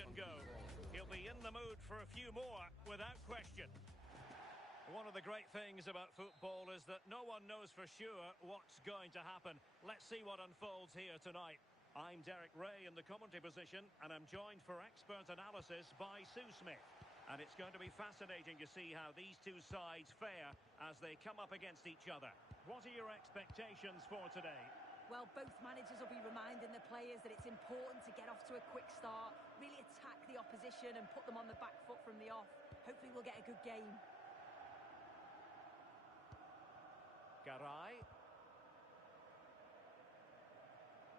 can go. He'll be in the mood for a few more, without question. One of the great things about football is that no one knows for sure what's going to happen. Let's see what unfolds here tonight. I'm Derek Ray in the commentary position, and I'm joined for expert analysis by Sue Smith. And it's going to be fascinating to see how these two sides fare as they come up against each other. What are your expectations for today? Well, both managers will be reminding the players that it's important to get off to a quick start, really attack the opposition and put them on the back foot from the off. Hopefully we'll get a good game. Garay.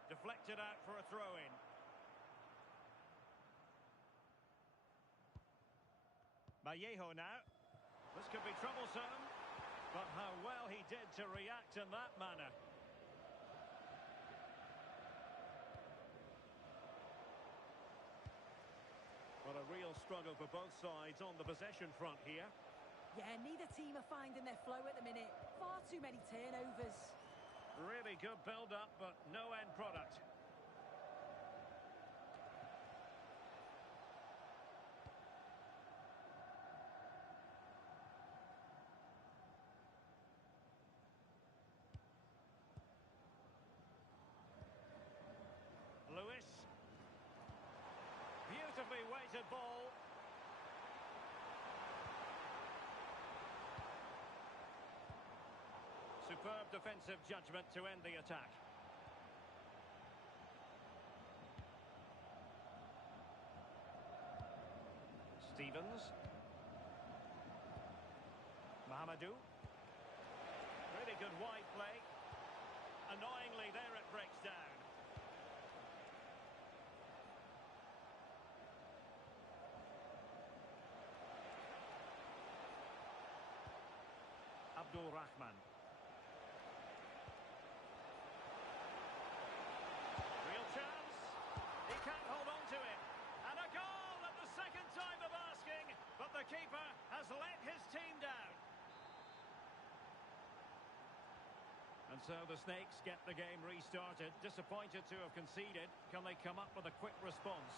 Deflected out for a throw-in. Vallejo now. This could be troublesome. But how well he did to react in that manner. Well, a real struggle for both sides on the possession front here. Yeah, neither team are finding their flow at the minute. Far too many turnovers. Really good build-up, but no end product. Lewis. Beautifully weighted ball. Superb defensive judgment to end the attack. Stevens. Mahamadou. Really good wide play. Annoyingly, there it breaks down. Abdul Rahman. Real chance. He can't hold on to it. And a goal at the second time of asking. But the keeper has let his team down. And so the Snakes get the game restarted. Disappointed to have conceded. Can they come up with a quick response?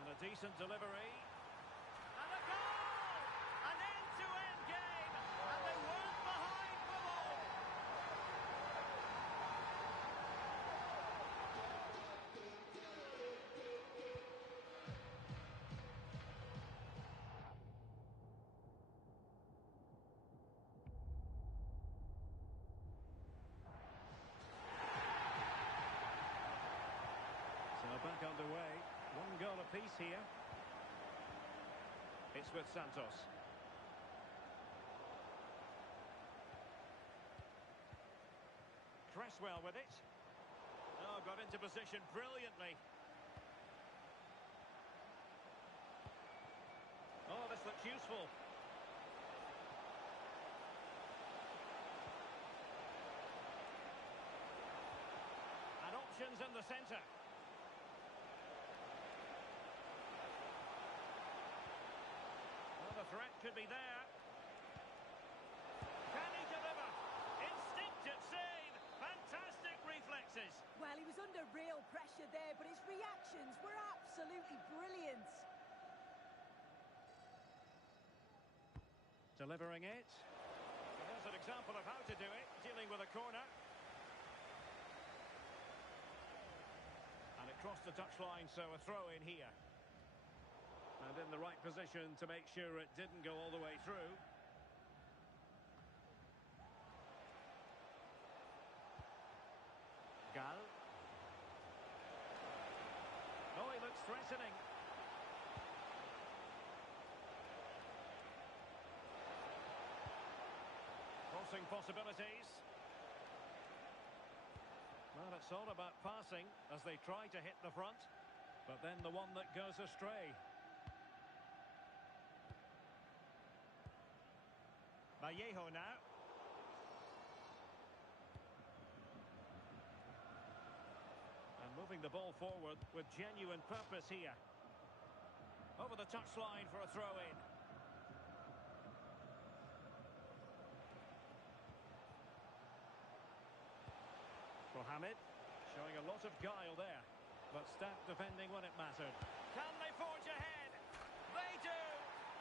And a decent delivery. And a goal! An end-to-end game. And they weren't behind for long. So back underway. One goal apiece here. It's with Santos. Cresswell with it. Oh, got into position brilliantly. Oh, this looks useful. And options in the centre. Well, the threat could be there. Can he deliver? Instinctive save. Fantastic reflexes. Well, he was under real pressure there, but his reactions were absolutely brilliant. Delivering it. There's an example of how to do it, dealing with a corner. And it crossed the touchline, so a throw in here. And in the right position to make sure it didn't go all the way through. Gal. Oh, he looks threatening. Crossing possibilities. Well, it's all about passing as they try to hit the front. But then the one that goes astray. Vallejo now. And moving the ball forward with genuine purpose here. Over the touchline for a throw-in. Mohamed showing a lot of guile there. But stout defending when it mattered. Can they forge ahead? They do!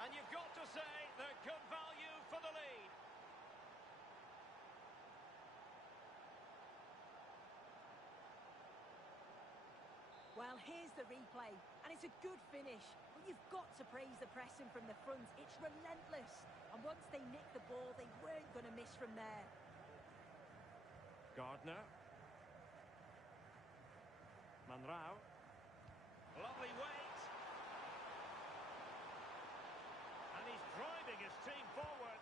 And you've got to say they're good value for the lead. Well, here's the replay, and it's a good finish. But you've got to praise the pressing from the front. It's relentless. And once they nicked the ball, they weren't going to miss from there. Gardner. Manrao. Lovely weight. And he's driving his team forward.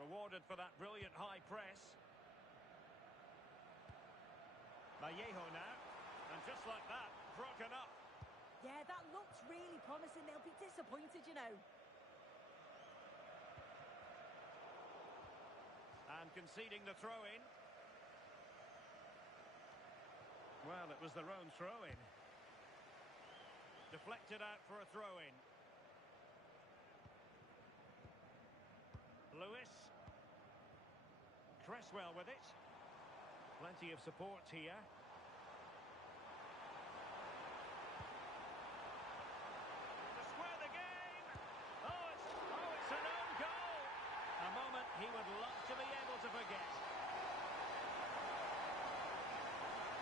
Rewarded for that brilliant high press. Vallejo now. And just like that, broken up. Yeah, that looks really promising. They'll be disappointed, you know. And conceding the throw-in. Well, it was their own throw-in. Deflected out for a throw-in. Lewis. Cresswell with it. Plenty of support here. To square the game. It's an own goal. A moment he would love to be able to forget.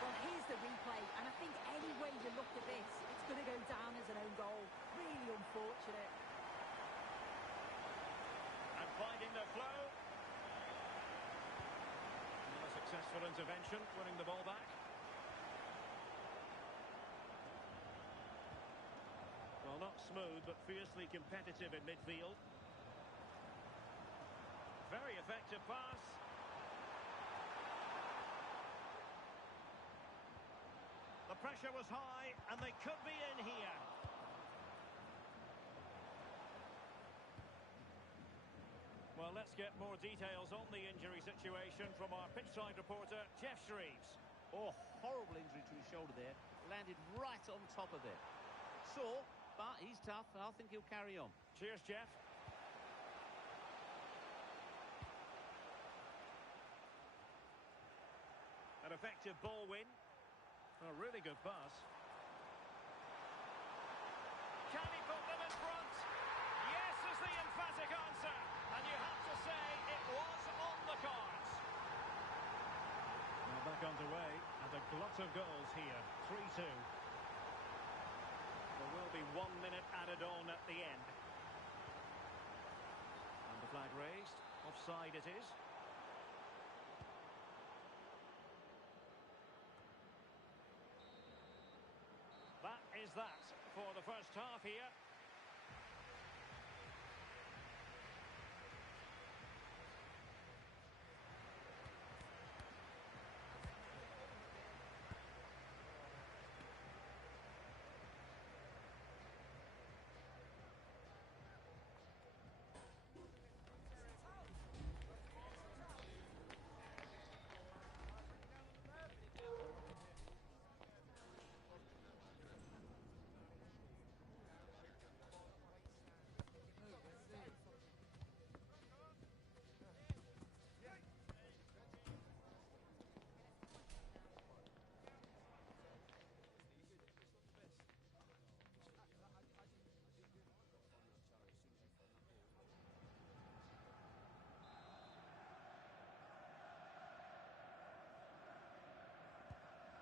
Well, here's the replay, and I think any way you look at this, it's going to go down as an own goal. Really unfortunate. And finding the flow. A successful intervention, winning the ball back. Well, not smooth, but fiercely competitive in midfield. Very effective pass. The pressure was high, and they could be in here. Well, let's get more details on the injury situation from our pitchside reporter, Jeff Shreves. Oh, horrible injury to his shoulder there. Landed right on top of it. Sore, but he's tough. I think he'll carry on. Cheers, Jeff. An effective ball win. A really good pass. Can he put them in front? Yes is the emphatic answer. And you have to say it was on the cards. Now back underway, and a glut of goals here. 3-2. There will be 1 minute added on at the end. And the flag raised. Offside it is. That is that for the first half here.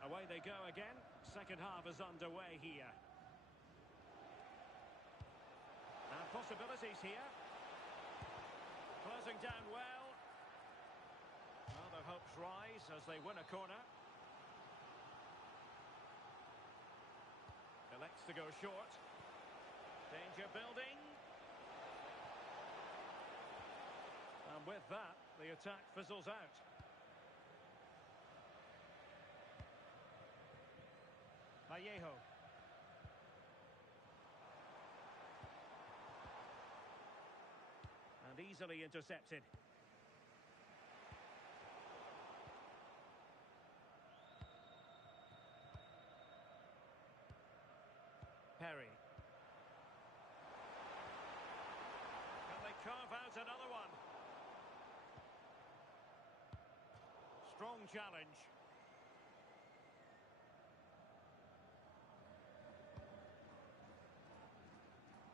Away they go again. Second half is underway here. And possibilities here. Closing down well. Well, their hopes rise as they win a corner. Elects to go short. Danger building. And with that, the attack fizzles out. Vallejo. And easily intercepted. Perry. Can they carve out another one? Strong challenge.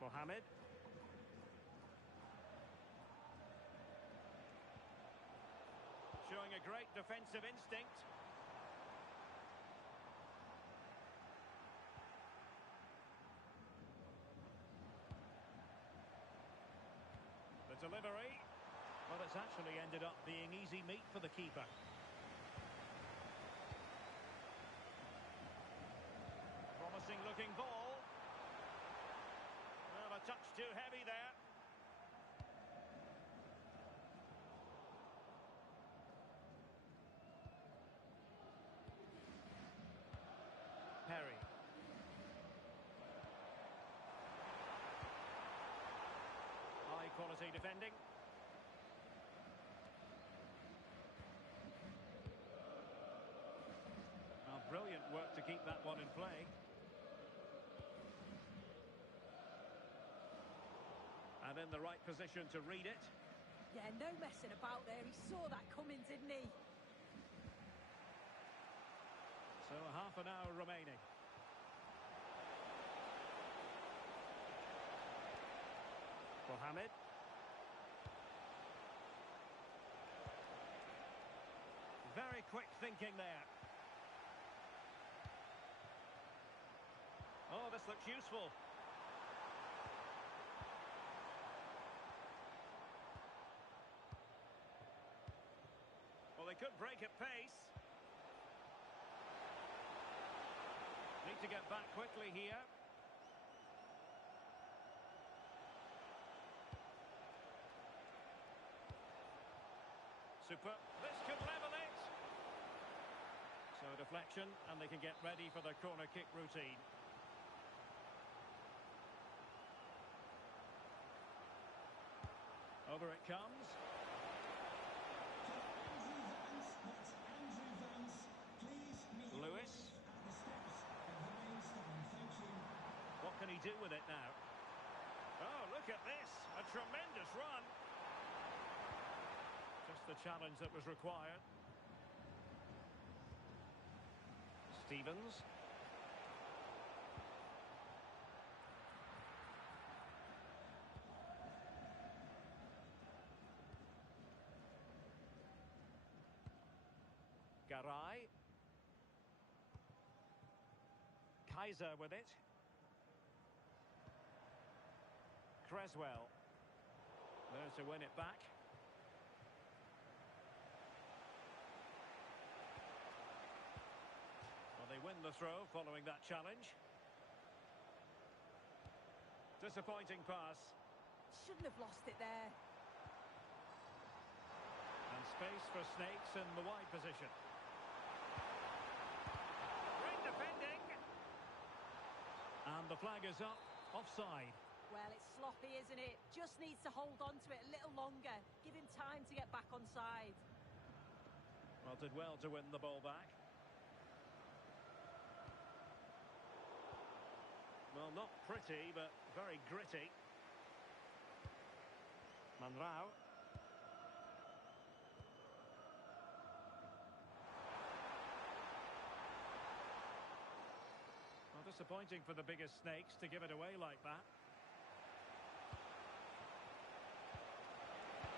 Mohamed. Showing a great defensive instinct. The delivery. Well, it's actually ended up being easy meat for the keeper. Promising looking ball. Well, a touch too heavy there. Perry. High quality defending. Well, brilliant work to keep that one in play. And in the right position to read it. Yeah, no messing about there. He saw that coming, didn't he? So half an hour remaining. Mohamed. Very quick thinking there. Oh, this looks useful. Well, they could break at pace. Need to get back quickly here. Super. This could level it. So deflection, and they can get ready for their corner kick routine. Over it comes. Lewis. What can he do with it now? Oh, look at this. A tremendous run. Just the challenge that was required. Stevens. Garay. Kaiser with it. Creswell. There to win it back. Well, they win the throw following that challenge. Disappointing pass. Shouldn't have lost it there. And space for Snakes in the wide position. Great defending. And the flag is up. Offside. Well, it's sloppy, isn't it? Just needs to hold on to it a little longer. Give him time to get back on side. Well, did well to win the ball back. Well, not pretty, but very gritty. Manrao. Well, disappointing for the biggest Snakes to give it away like that.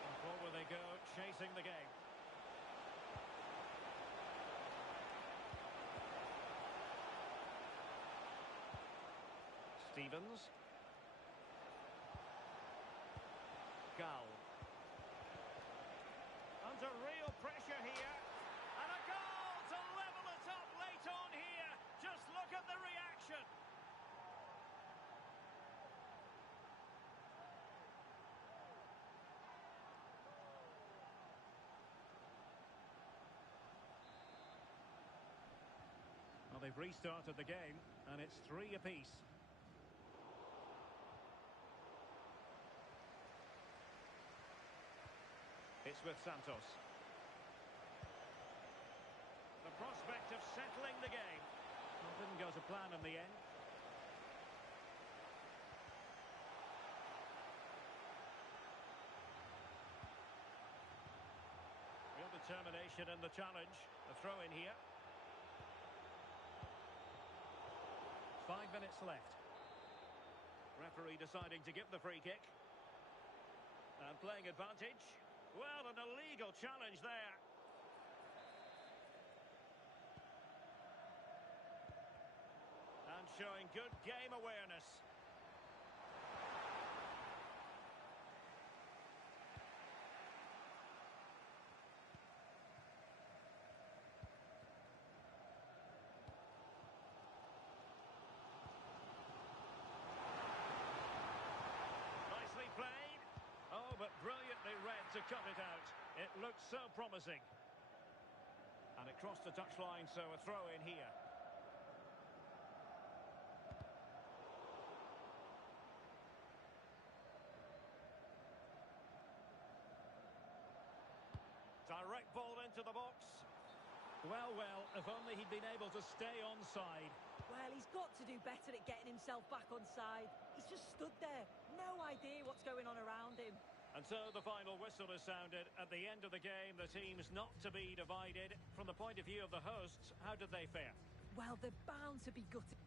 And forward they go, chasing the game. Stevens. Gal. Under real pressure here. And a goal to level it up late on here. Just look at the reaction. Well, they've restarted the game, and it's 3 apiece. It's with Santos. The prospect of settling the game. Well, didn't go to plan in the end. Real determination in the challenge. A throw in here. 5 minutes left. Referee deciding to give the free kick. And playing advantage. Well, an illegal challenge there. And showing good game awareness. Nicely played. Oh, but brilliantly read to cut it out. It looked so promising. And it crossed the touchline, so a throw in here. Direct ball into the box. Well, if only he'd been able to stay onside. Well, he's got to do better at getting himself back onside. He's just stood there. No idea what's going on around him. And so the final whistle is sounded. At the end of the game, the team's not to be divided. From the point of view of the hosts, how did they fare? Well, they're bound to be gutted.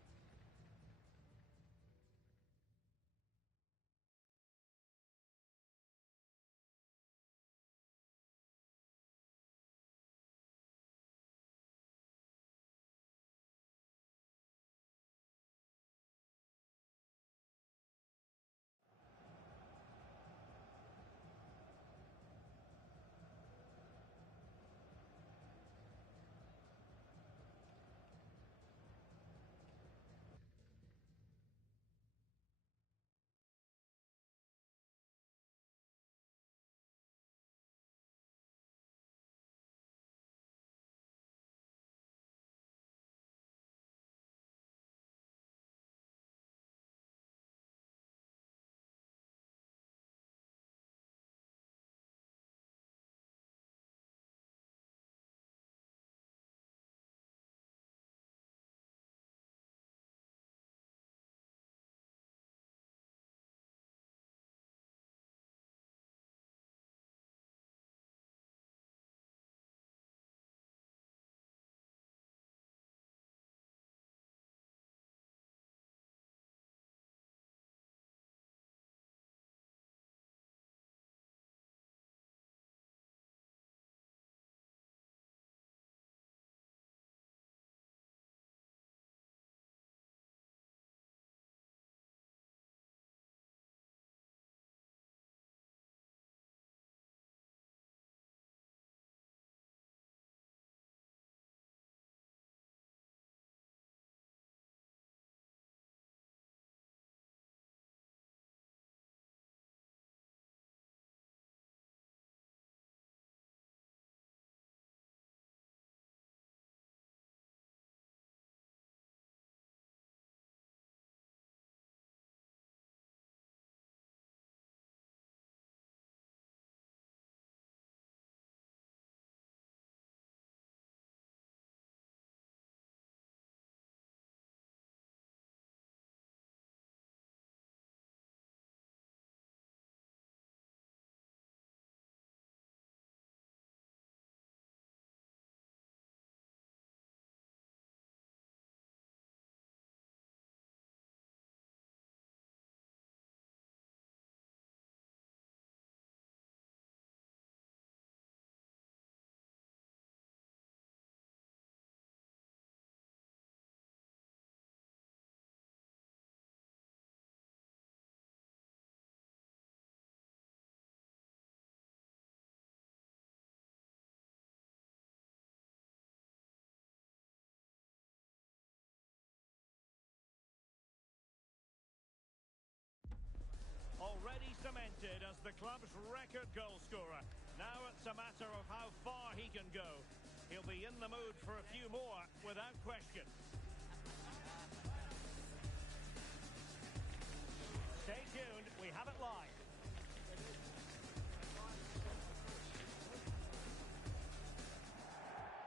Already cemented as the club's record goal scorer. Now it's a matter of how far he can go. He'll be in the mood for a few more, without question. Stay tuned, we have it live.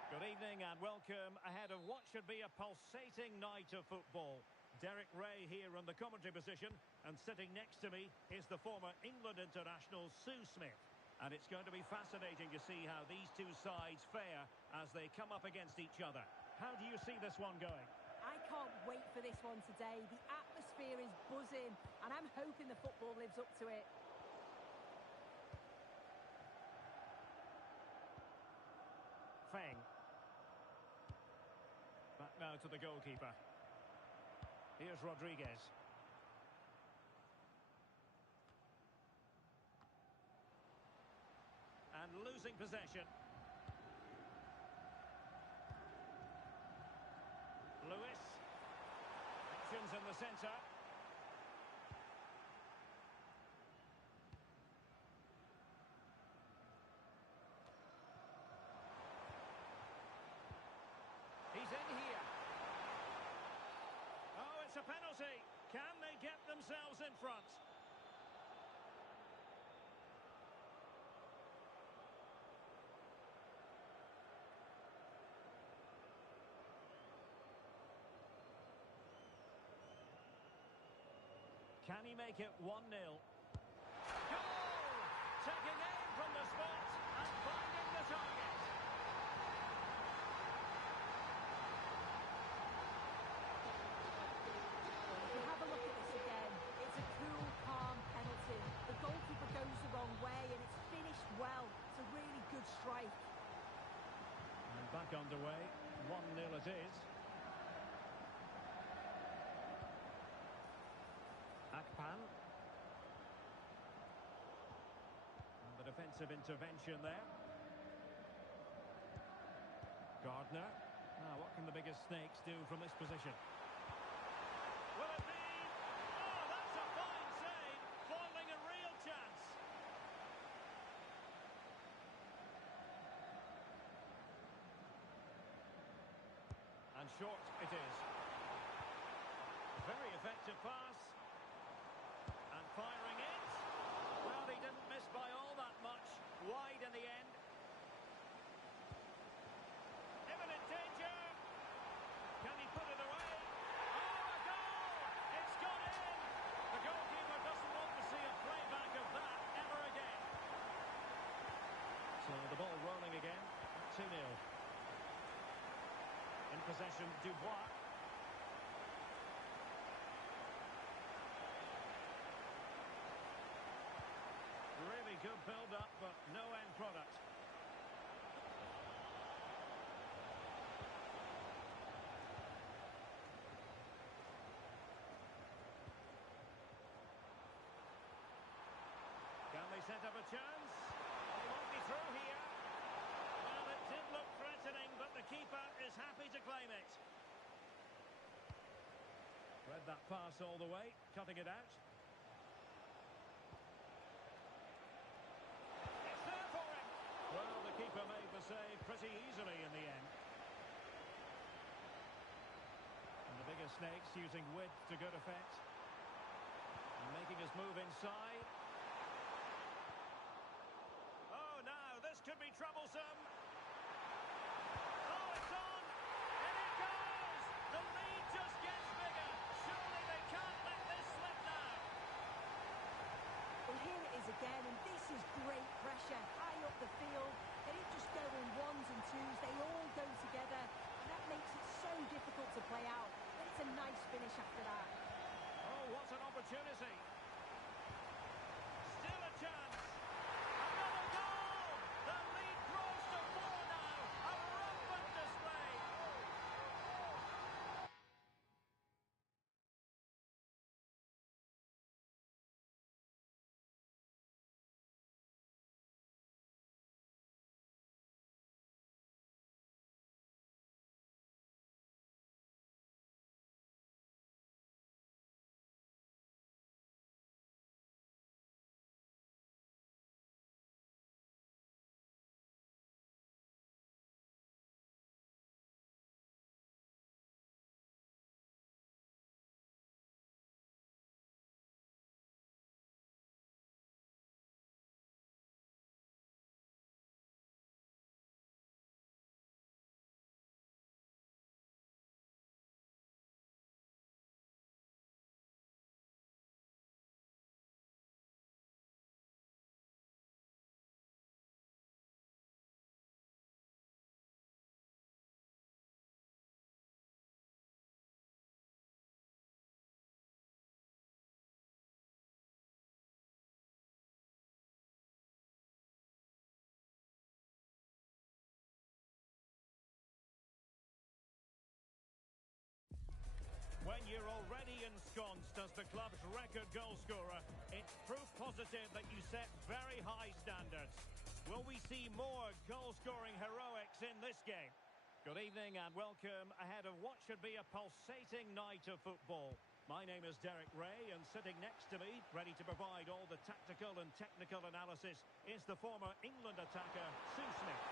Good evening and welcome ahead of what should be a pulsating night of football. Derek Ray here in the commentary position, and sitting next to me is the former England international Sue Smith. And it's going to be fascinating to see how these two sides fare as they come up against each other. How do you see this one going? I can't wait for this one today. The atmosphere is buzzing, and I'm hoping the football lives up to it. Feng. Back now to the goalkeeper. Here's Rodriguez. And losing possession. Lewis. Options in the centre. He's in here. Oh, it's a penalty. Can they get themselves in front? Can he make it 1-0? Goal! Taking aim from the spot and finding the target. Have a look at this again. It's a cool, calm penalty. The goalkeeper goes the wrong way and it's finished well. It's a really good strike. And back underway. 1-0 it is. Akpan. And the defensive intervention there. Gardner. Now, what can the biggest snakes do from this position? Will it be? Oh, that's a fine save, foiling a real chance. And short it is. Very effective pass. And firing it. Well, he didn't miss by all that much. Wide in the end. Imminent danger. Can he put it away? Oh, a goal! It's gone in! The goalkeeper doesn't want to see a playback of that ever again. So the ball rolling again at 2-0. In possession, Dubois. Really good build-up, but no end product. Can they set up a chance? They won't be through here. Well, it did look threatening, but the keeper is happy to claim it. Read that pass all the way, cutting it out. It's there for him. Well, the keeper made the save pretty easily in the end. And the bigger snakes using width to good effect. And making his move inside. Oh, now this could be troublesome. Oh, it's on! And it goes! The lead just gets bigger. Surely they can't let this slip now. Well, here it is again, and this is great pressure. High up the field. They don't just go in ones and twos. They all go together. And that makes it so difficult to play out. But it's a nice finish after that. Oh, what an opportunity. Still a chance. Another goal! The lead grows to ensconced as the club's record goalscorer, it's proof positive that you set very high standards. Will we see more goal-scoring heroics in this game? Good evening and welcome ahead of what should be a pulsating night of football. My name is Derek Ray, and sitting next to me, ready to provide all the tactical and technical analysis, is the former England attacker, Sue Smith.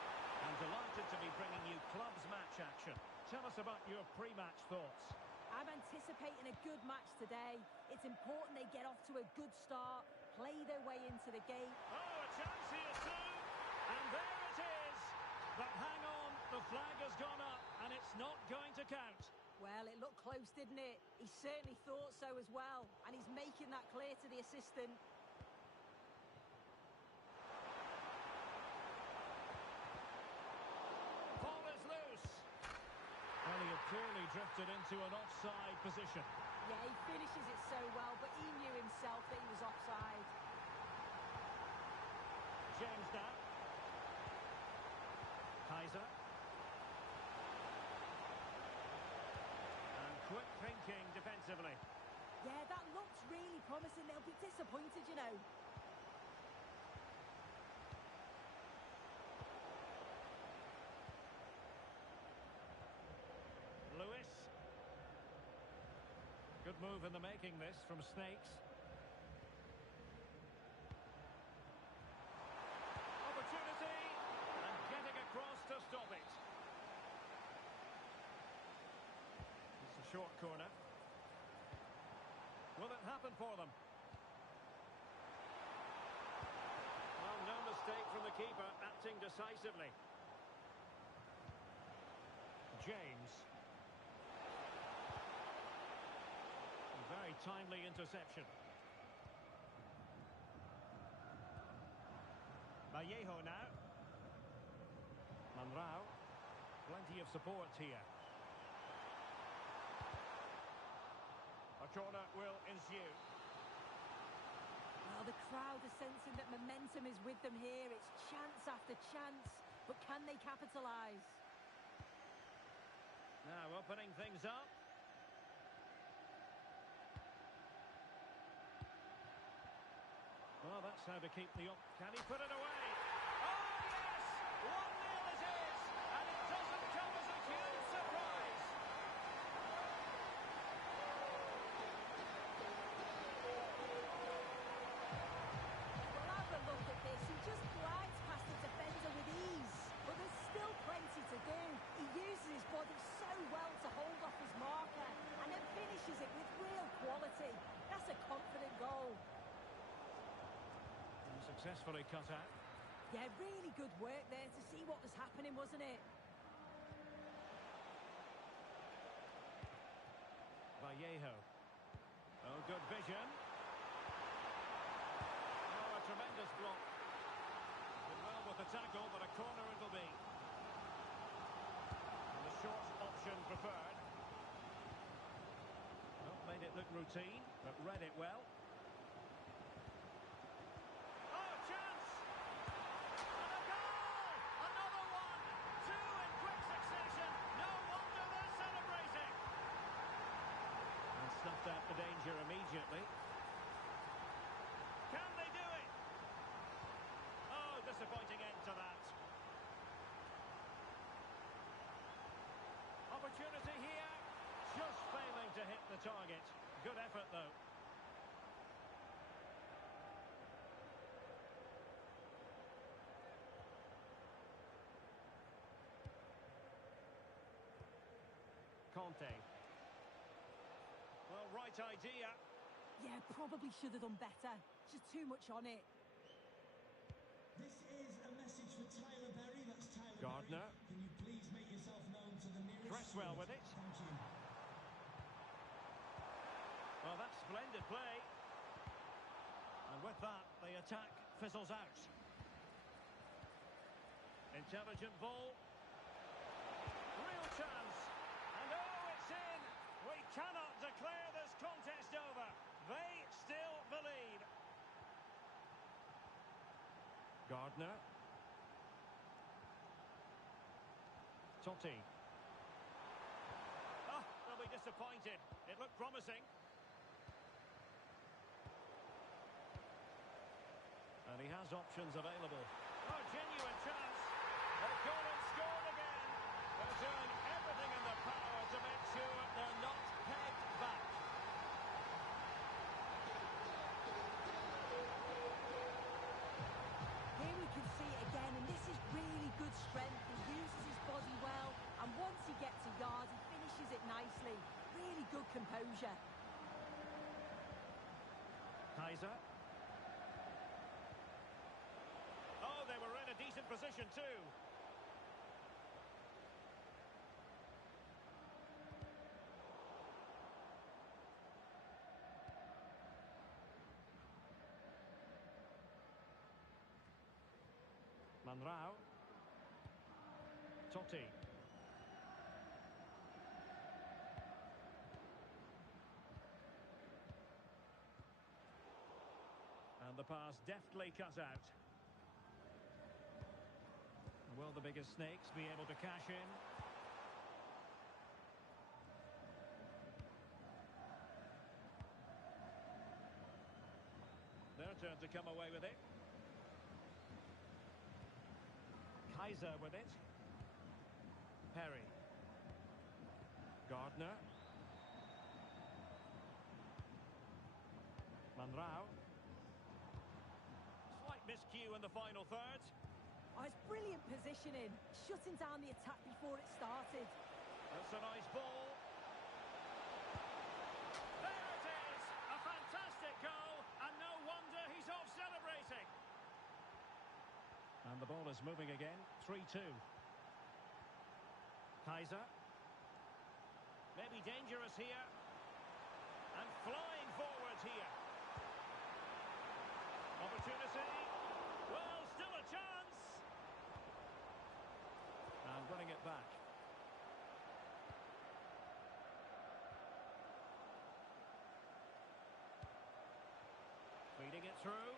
I'm delighted to be bringing you clubs match action. Tell us about your pre-match thoughts. I'm anticipating a good match today. It's important they get off to a good start, play their way into the game. Oh, a chance here, Sue! And there it is! But hang on, the flag has gone up, and it's not going to count. Well, it looked close, didn't it? He certainly thought so as well, and he's making that clear to the assistant. Ball is loose. Well, he had clearly drifted into an offside position. Yeah, he finishes it so well, but he knew himself that he was offside. James now. Kaiser. Quick thinking defensively. Yeah, that looks really promising. They'll be disappointed, you know. Lewis. Good move in the making this from Snakes. Opportunity. And getting across to stop it. Short corner. Will it happen for them? Well, no mistake from the keeper, acting decisively. James. Very timely interception. Vallejo now. Monreal. Plenty of support here. A corner will ensue. Well, the crowd are sensing that momentum is with them here. It's chance after chance, but can they capitalise? Now opening things up. Well, that's how to keep the up. Can he put it away? Oh, yes! 1-0 it is! And it doesn't come as a huge surprise. Look at this, he just glides past the defender with ease, but there's still plenty to do. He uses his body so well to hold off his marker and then finishes it with real quality. That's a confident goal. And successfully cut out. Yeah, really good work there to see what was happening, wasn't it? Vallejo. Oh, good vision. Tremendous block. Did well with the tackle, but a corner it'll be. And the short option preferred. Not made it look routine, but read it well. Oh, chance! And a goal! Another one! Two in quick succession. No wonder they're celebrating. And snuffed out the danger immediately. Can they do it? Oh, disappointing end to that. Opportunity here. Just failing to hit the target. Good effort, though. Conte. Well, right idea. Yeah, probably should have done better. Just too much on it. This is a message for Tyler Berry. That's Tyler Gardner. Berry. Can you please make yourself known to the nearest... Cresswell with it. Thank you. Well, that's splendid play. And with that, the attack fizzles out. Intelligent ball. Real chance. And oh, it's in. We cannot declare this contest over. They still believe. Gardner. Totti. Oh, they'll be disappointed. It looked promising. And he has options available. Oh, genuine chance. They've gone and scored again. They're doing everything in their power to make sure they're not pegged back. Here we can see it again, and this is really good strength. He uses his body well, and once he gets a yard, he finishes it nicely. Really good composure. Kaiser. Oh, they were in a decent position too. Manrao. Totti. And the pass deftly cut out. Will the biggest snakes be able to cash in? Their turn to come away with it. Kaiser with it. Perry. Gardner. Manrao. Slight miscue in the final third. Oh, it's brilliant positioning, shutting down the attack before it started. That's a nice ball. There it is! A fantastic goal, and no wonder he's off celebrating. And the ball is moving again, 3-2. Kaiser. Maybe dangerous here. And flying forward here. Opportunity. Well, still a chance. And running it back. Feeding it through.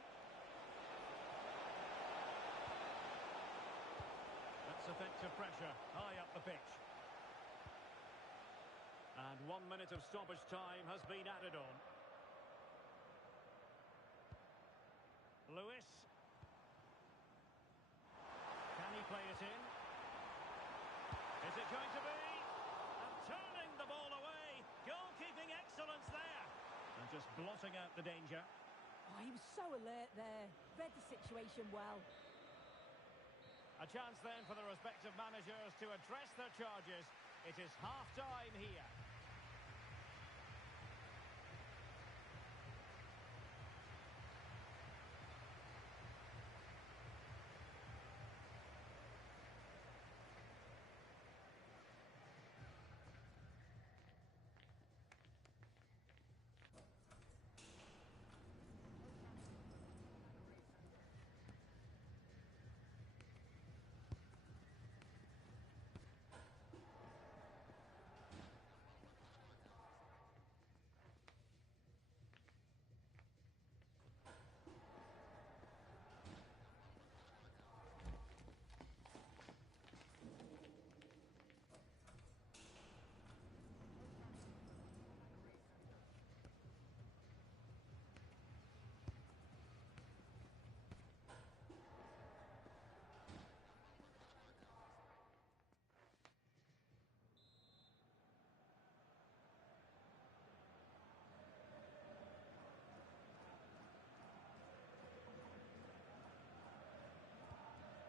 That's effective pressure, high up the pitch. And 1 minute of stoppage time has been added on. Lewis. Can he play it in? Is it going to be? And turning the ball away. Goalkeeping excellence there. And just blotting out the danger. Oh, he was so alert there. Read the situation well. A chance then for the respective managers to address their charges. It is half-time here.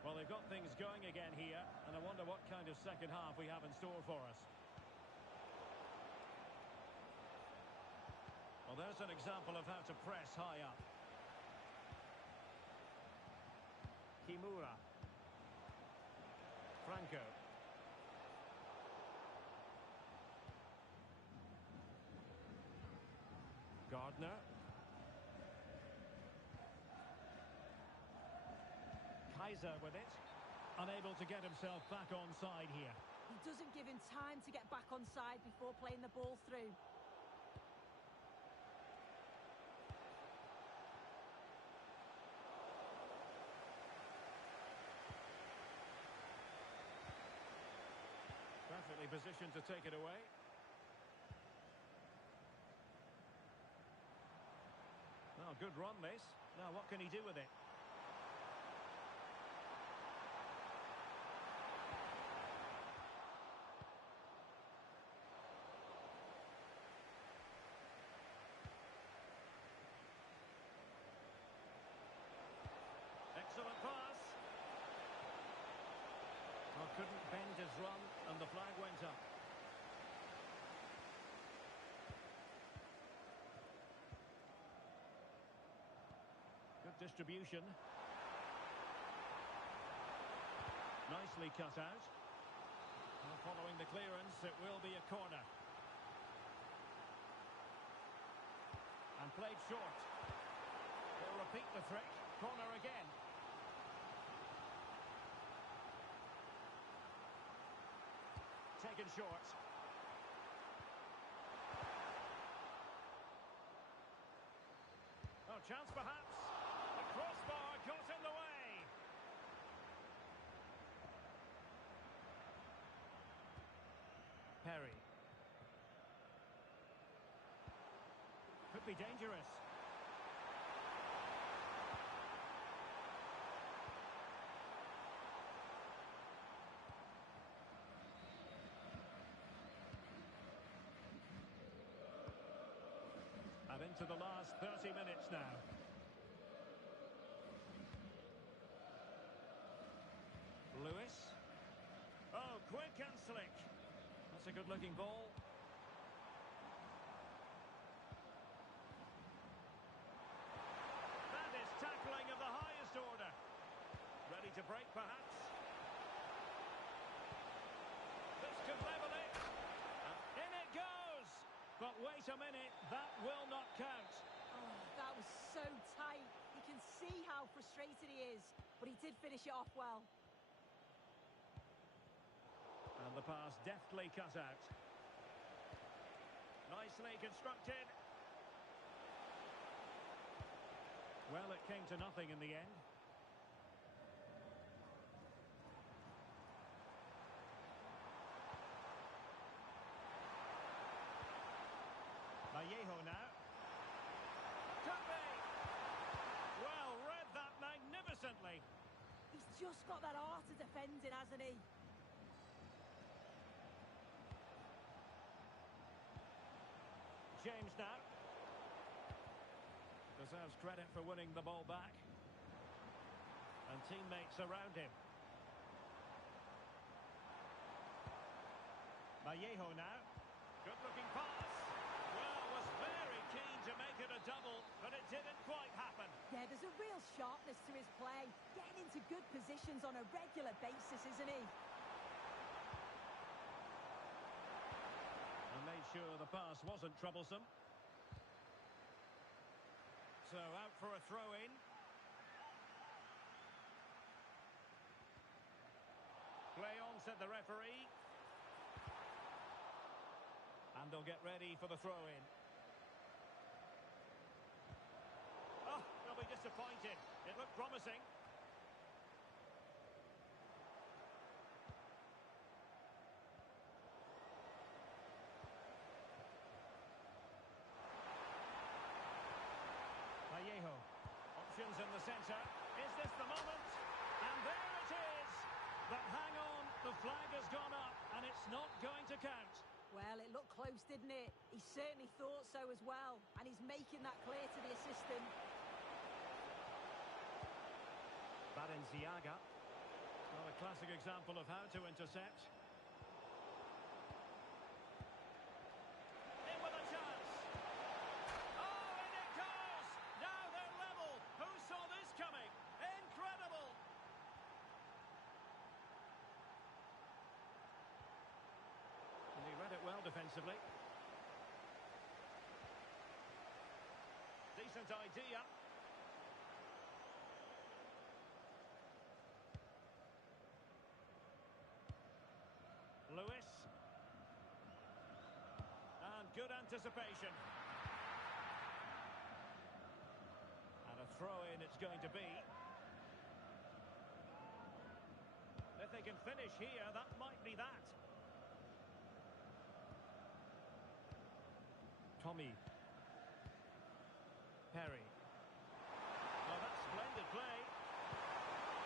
Well, they've got things going again here, and I wonder what kind of second half we have in store for us. Well, there's an example of how to press high up. Kimura. Franco. Gardner. Kaiser with it. Unable to get himself back onside here. He doesn't give him time to get back onside before playing the ball through. Perfectly positioned to take it away. Well, good run this. Now what can he do with it? Couldn't bend his run, and the flag went up. Good distribution. Nicely cut out. Well, following the clearance, it will be a corner. And played short. They'll repeat the trick. Corner again. Taken short. Oh, chance perhaps. The crossbar got in the way. Perry. Could be dangerous. And into the last 30 minutes now. Lewis. Oh, quick and slick. That's a good-looking ball. That is tackling of the highest order. Ready to break, perhaps. This could level it. In it goes. But wait a minute, that will not count. Oh, that was so tight. You can see how frustrated he is, but he did finish it off well. And the pass deftly cut out. Nicely constructed. Well, it came to nothing in the end. Vallejo now. Could be. Well, read that magnificently. He's just got that art of defending, hasn't he? James now. Deserves credit for winning the ball back. And teammates around him. Vallejo now. Good-looking pass. Well, was very keen to make it a double, but it didn't quite happen. Yeah, there's a real sharpness to his play. Getting into good positions on a regular basis, isn't he? And made sure the pass wasn't troublesome. So out for a throw-in. Play on, said the referee. And they'll get ready for the throw-in. Oh, they'll be disappointed. It looked promising. Vallejo. Options in the centre. Is this the moment? And there it is. But hang on, the flag has gone up, and it's not going to count. Well, it looked close, didn't it? He certainly thought so as well, and he's making that clear to the assistant. Balenciaga. Well, a classic example of how to intercept. In with a chance. Oh, and it goes! Now they're level. Who saw this coming? Incredible! And he read it well defensively. Decent idea. Lewis. And good anticipation. And a throw-in it's going to be. If they can finish here, that might be that. Tommy. Perry. Well, that's splendid play.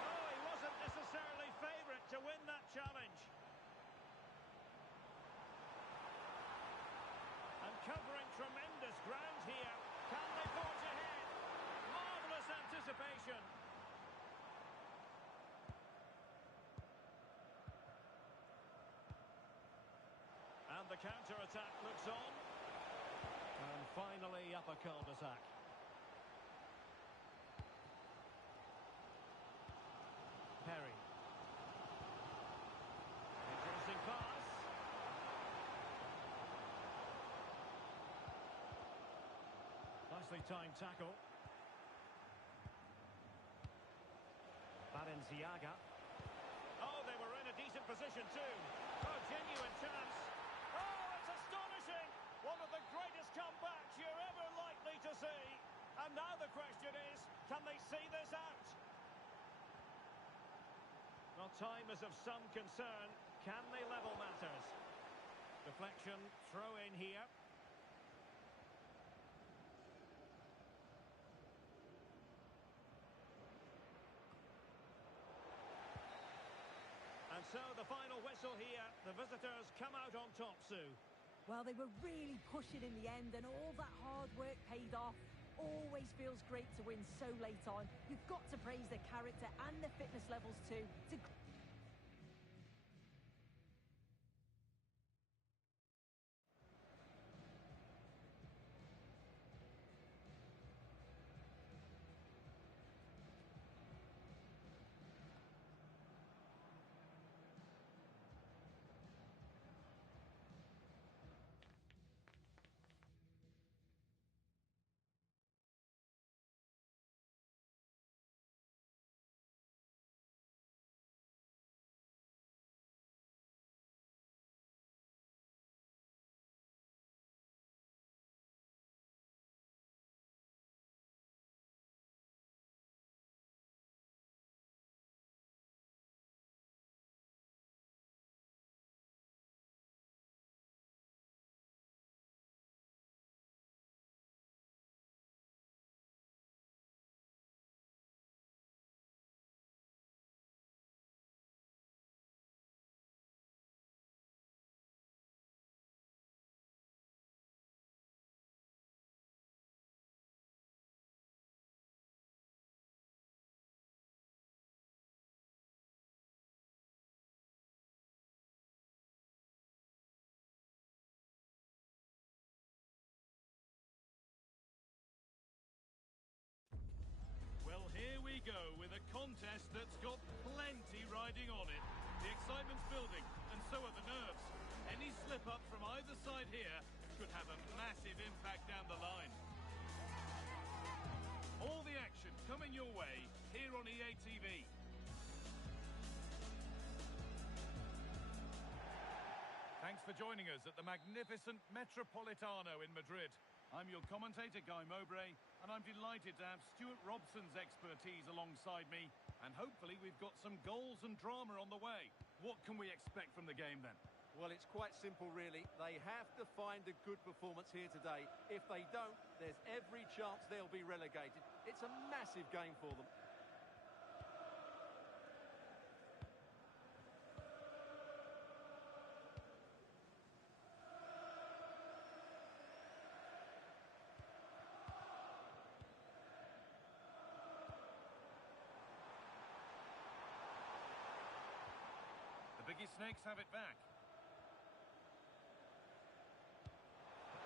Oh, he wasn't necessarily favourite to win that challenge. And covering tremendous ground here. Can they forge ahead? Marvellous anticipation. And the counter-attack looks on. And finally up a cul-de-sac. Perry. Interesting pass. Nicely timed tackle. Balenciaga. Oh, they were in a decent position too. Oh, genuine chance. Oh, it's astonishing. One of the greatest comebacks you're ever likely to see. And now the question is, can they see this out? Well, time is of some concern. Can they level matters? Deflection, throw in here. And so the final whistle here. The visitors come out on top, Sue. Well, they were really pushing in the end, and all that hard work paid off. Always feels great to win so late on. You've got to praise their character and their fitness levels too. Well, here we go with a contest that's got plenty riding on it. The excitement's building, and so are the nerves. Any slip-up from either side here could have a massive impact down the line. All the action coming your way here on EA TV. Thanks for joining us at the magnificent Metropolitano in Madrid. I'm your commentator, Guy Mowbray, and I'm delighted to have Stuart Robson's expertise alongside me, and hopefully we've got some goals and drama on the way. What can we expect from the game then? Well, it's quite simple, really. They have to find a good performance here today. If they don't, there's every chance they'll be relegated. It's a massive game for them. The Biggie Snakes have it back.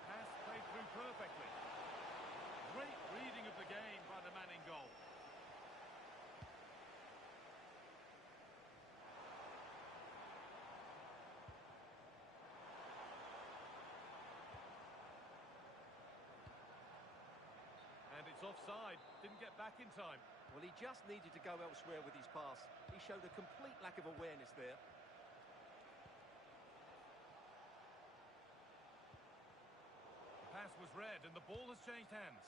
Pass played through perfectly. Great reading of the game by the man in goal. And it's offside. Didn't get back in time. Well, he just needed to go elsewhere with his pass. He showed a complete lack of awareness there. The pass was read and the ball has changed hands.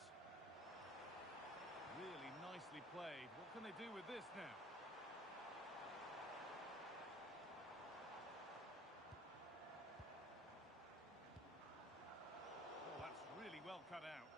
Really nicely played. What can they do with this now? Oh, that's really well cut out.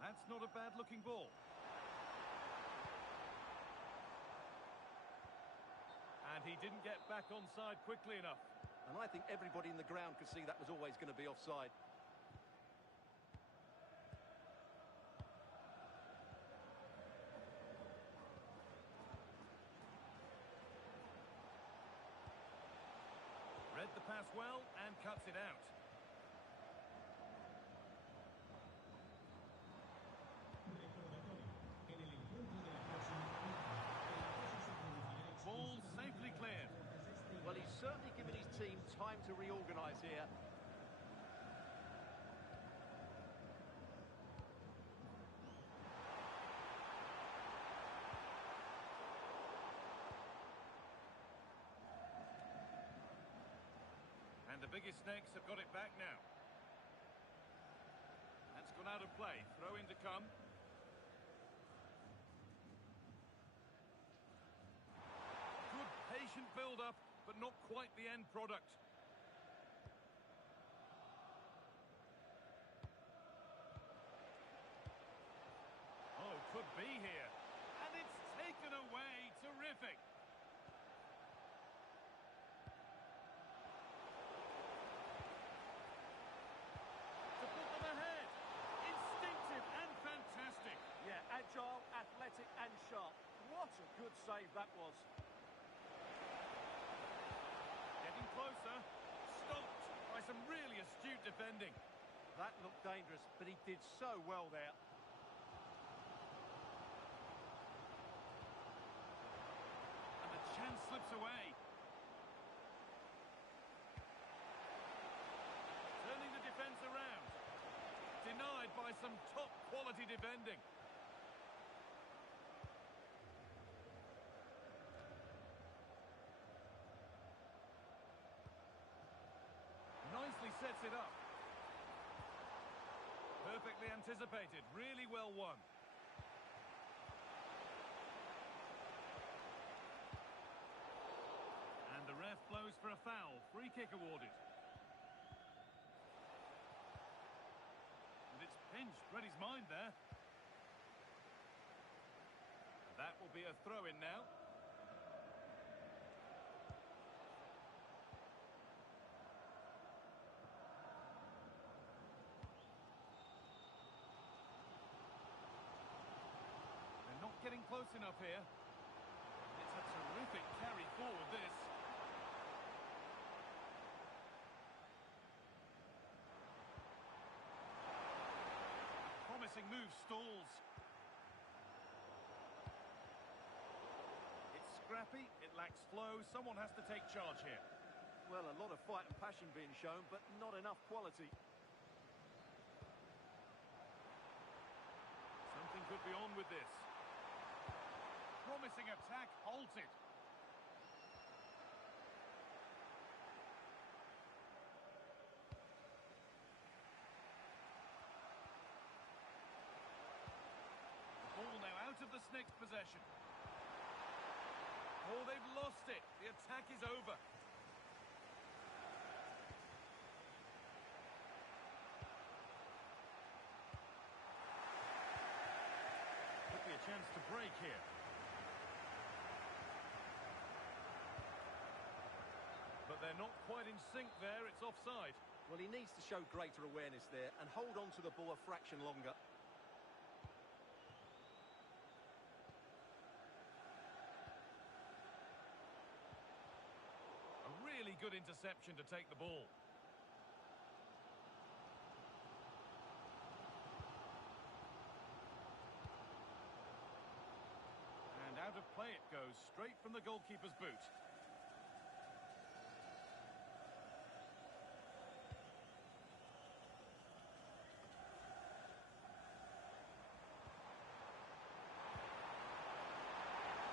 That's not a bad-looking ball. And And he didn't get back onside quickly enough. And I think everybody in the ground could see that was always going to be offside. Read the pass well and cuts it out. Ball safely cleared. Well, he's certainly given his team time to reorganise here. And the biggest snakes have got it back now. That's gone out of play. Throw in to come. Good patient build-up, but not quite the end product. Oh, could be here. And it's taken away. Terrific. To put them ahead. Instinctive and fantastic. Yeah, agile, athletic and sharp. What a good save that was. Getting closer. Stopped by some really astute defending. That looked dangerous, but he did so well there. And the chance slips away. Turning the defence around. Denied by some top-quality defending. Nicely sets it up. Perfectly anticipated. Really well won. And the ref blows for a foul. Free kick awarded. And it's pinched. Read his mind there. That will be a throw-in now. They're not getting close enough here. It's a terrific carry forward, this. Promising move stalls. It's scrappy, it lacks flow. Someone has to take charge here. Well, a lot of fight and passion being shown, but not enough quality. Something could be on with this. Promising attack halted. The ball now out of the Snakes' possession. Oh, they've lost it. The attack is over. Could be a chance to break here. But they're not quite in sync there. It's offside. Well, he needs to show greater awareness there and hold on to the ball a fraction longer. A really good interception to take the ball. And out of play it goes, straight from the goalkeeper's boot.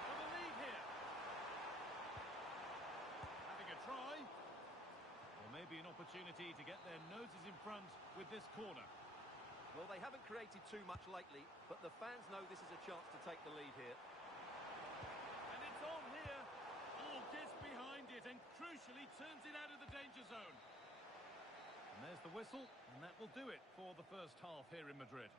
For the lead here. Having a try. Or maybe an opportunity to get their noses in front with this corner. Well, they haven't created too much lately, but the fans know this is a chance to take the lead here. And it's on here. Oh, gets behind it and crucially turns it out of the danger zone. And there's the whistle, and that will do it for the first half here in Madrid.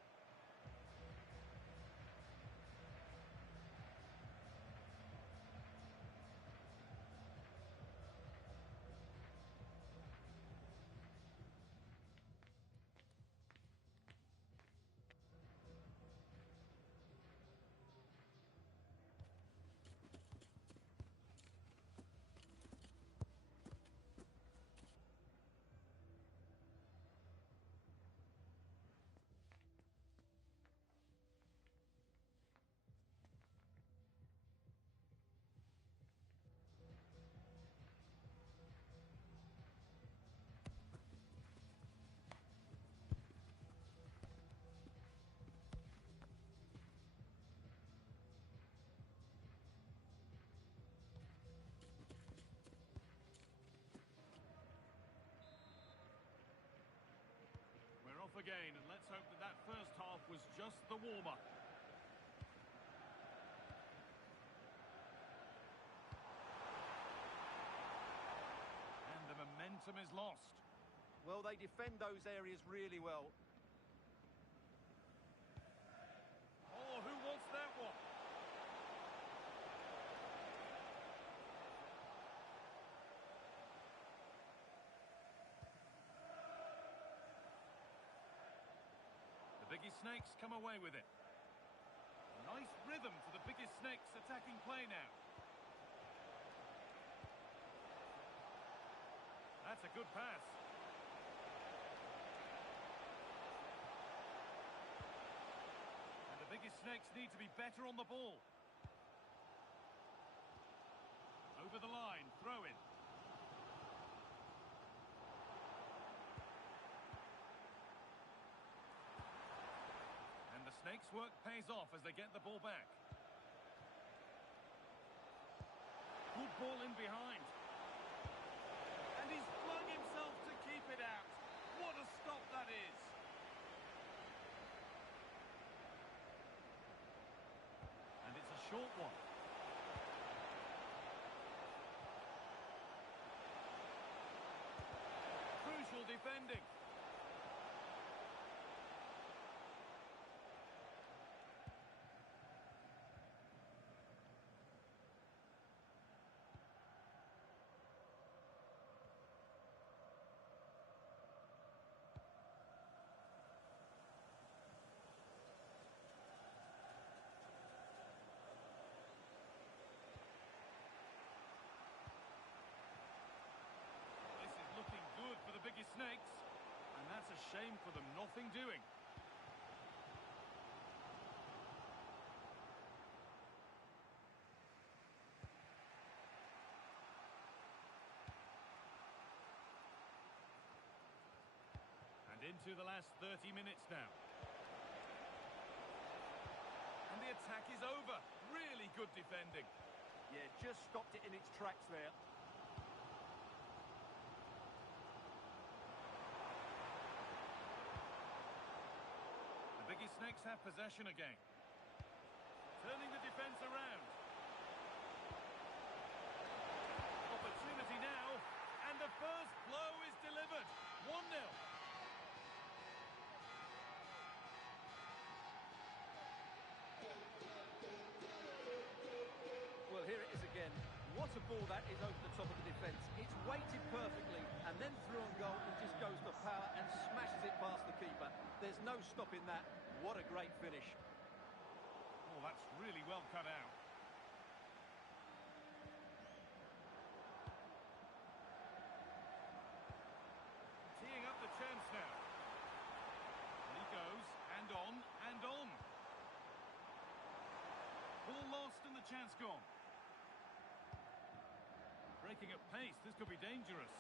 again, and let's hope that that first half was just the warm-up. And the momentum is lost. Well, they defend those areas really well. Oh, who wants that one? The biggest snakes come away with it. Nice rhythm for the biggest snakes attacking play now. That's a good pass. And the biggest snakes need to be better on the ball. Over the line, throw in. And the snakes' work pays off as they get the ball back. Good ball in behind. And he's flung himself to keep it out. What a stop that is. And it's a short one. Crucial defending. Biggest snakes, and that's a shame for them. Nothing doing. And into the last 30 minutes now. And the attack is over. Really good defending. Yeah, just stopped it in its tracks there. Biggie Snakes have possession again. Turning the defence around. Opportunity now, and the first blow is delivered. 1-0. Well, here it is again. What a ball that is over the top of the defence. It's weighted perfectly, and then through on goal, it just goes for power and smashes it past the keeper. There's no stopping that. What a great finish. Oh, that's really well cut out. Teeing up the chance now. And he goes, and on, and on. Ball lost and the chance gone. Breaking at pace, this could be dangerous.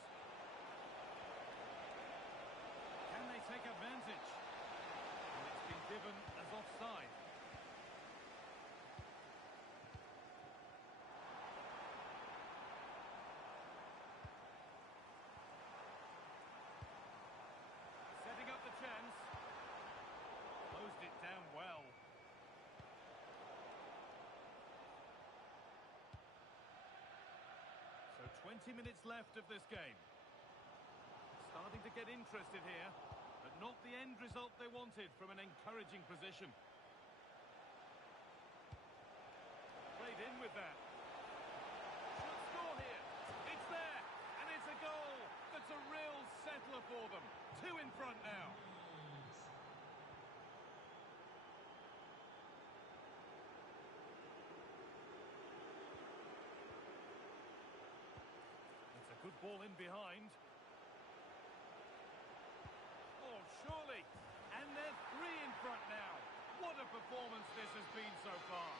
Can they take advantage? And it's been given as offside. Setting up the chance. Closed it down well. So 20 minutes left of this game. Starting to get interested here, but not the end result they wanted from an encouraging position. Played in with that. Should score here. It's there, and it's a goal. That's a real settler for them. 2 in front now. Good ball in behind. Oh, surely. And they're 3 in front now. What a performance this has been so far.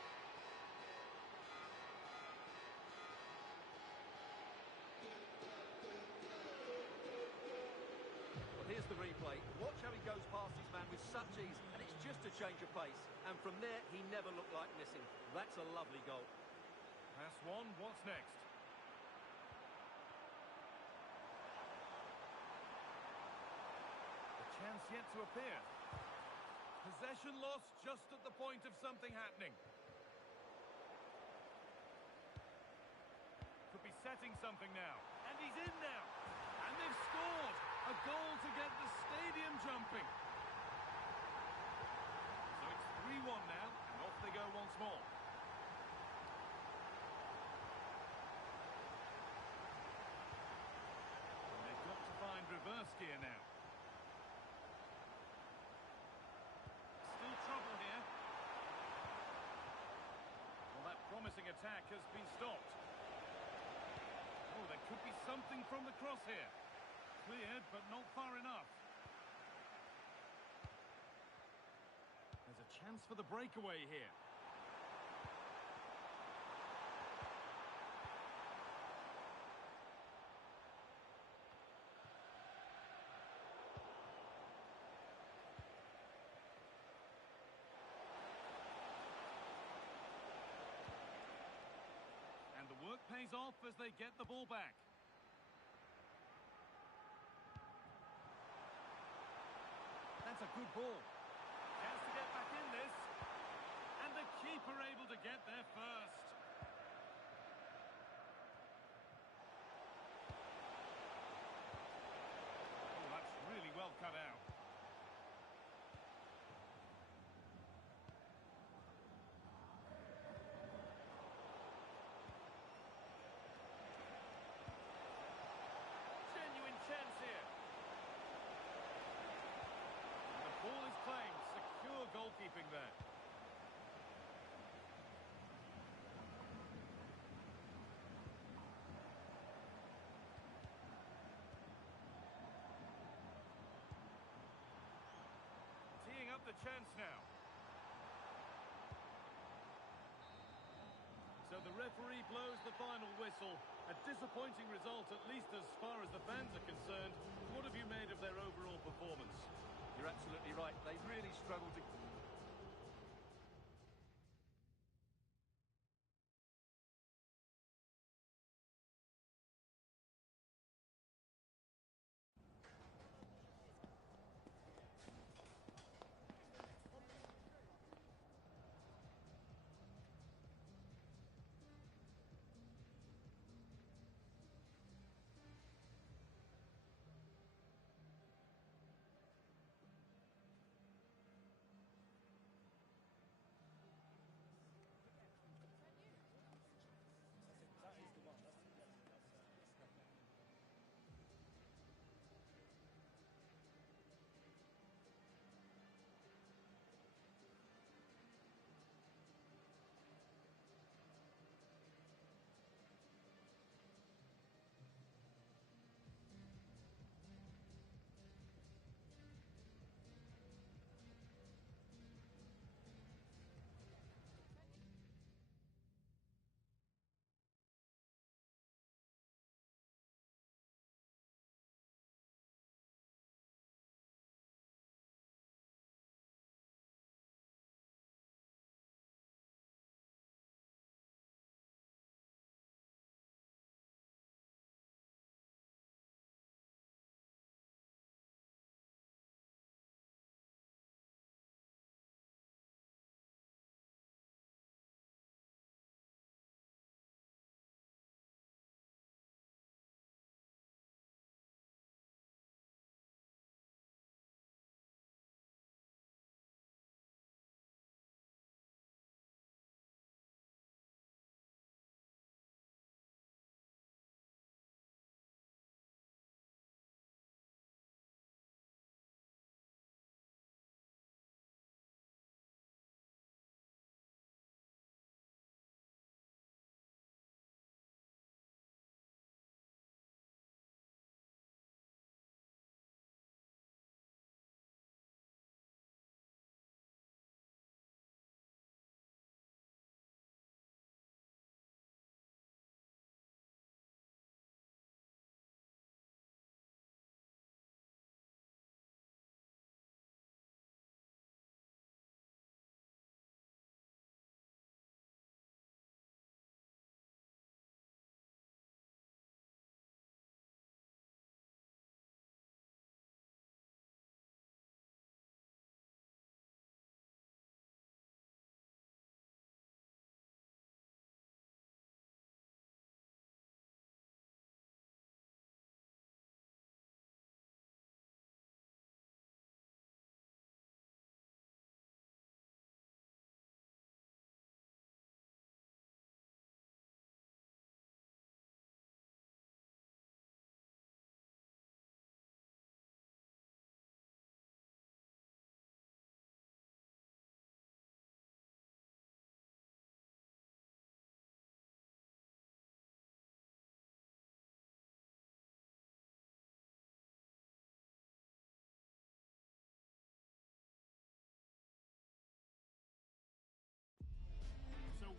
Well, here's the replay. Watch how he goes past his man with such ease, and it's just a change of pace. And from there, he never looked like missing. That's a lovely goal. Pass one, what's next? chance yet to appear. Possession lost just at the point of something happening. Could be setting something now. And he's in now. And they've scored. A goal to get the stadium jumping. So it's 3-1 now, and off they go once more. And they've got to find reverse gear now. Still trouble here. Well, that promising attack has been stopped. Oh, there could be something from the cross here. Cleared, but not far enough. There's a chance for the breakaway here. And the work pays off as they get the ball back. That's a good ball. Chance to get back in this. And the keeper able to get there first. Oh, that's really well cut out. Genuine chance here. Ball is claimed. Secure goalkeeping there. Teeing up the chance now. So the referee blows the final whistle. A disappointing result, at least as far as the fans are concerned. What have you made of their overall performance? You're absolutely right. They really struggled to...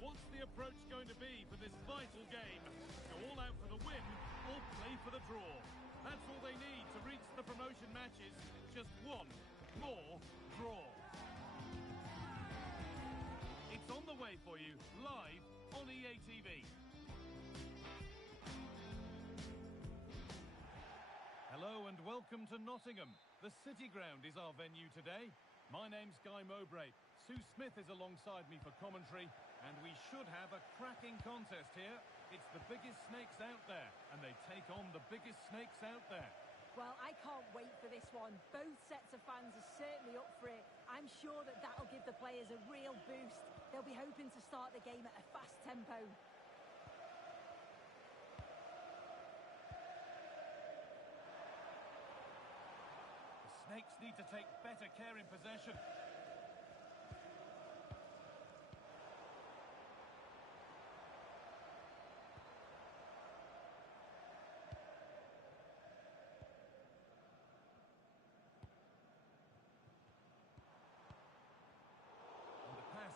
What's the approach going to be for this vital game? Go all out for the win or play for the draw? That's all they need to reach the promotion matches. Just one more draw. It's on the way for you, live on EA TV. Hello and welcome to Nottingham. The City Ground is our venue today. My name's Guy Mowbray. Sue Smith is alongside me for commentary, and we should have a cracking contest here. It's the biggest snakes out there, and they take on the biggest snakes out there. Well, I can't wait for this one. Both sets of fans are certainly up for it. I'm sure that that'll give the players a real boost. They'll be hoping to start the game at a fast tempo. The Snakes need to take better care in possession.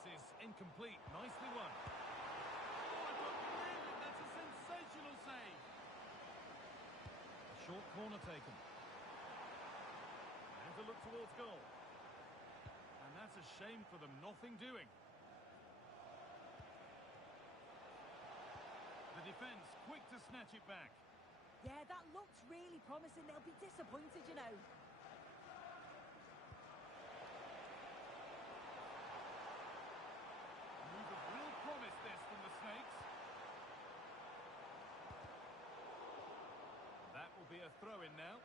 Is incomplete. Nicely won. Oh, I don't believe it. That's a sensational save. A short corner taken. And to look towards goal. And that's a shame for them. Nothing doing. The defence quick to snatch it back. Yeah, that looks really promising. They'll be disappointed, you know. That will be a throw-in now.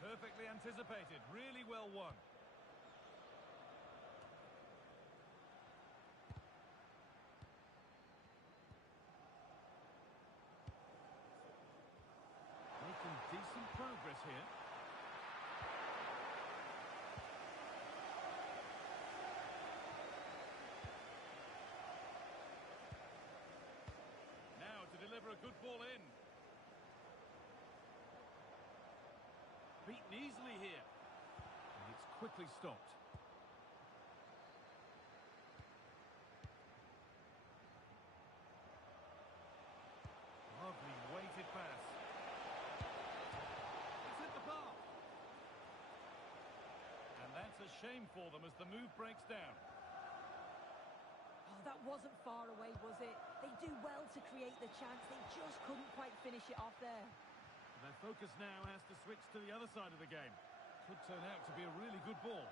Perfectly anticipated, really well won. Making decent progress here. Now to deliver a good ball in. Beaten easily here. And it's quickly stopped. Lovely weighted pass. It's hit the bar. And that's a shame for them as the move breaks down. Oh, that wasn't far away, was it? They do well to create the chance. They just couldn't quite finish it off there. Their focus now has to switch to the other side of the game. Could turn out to be a really good ball.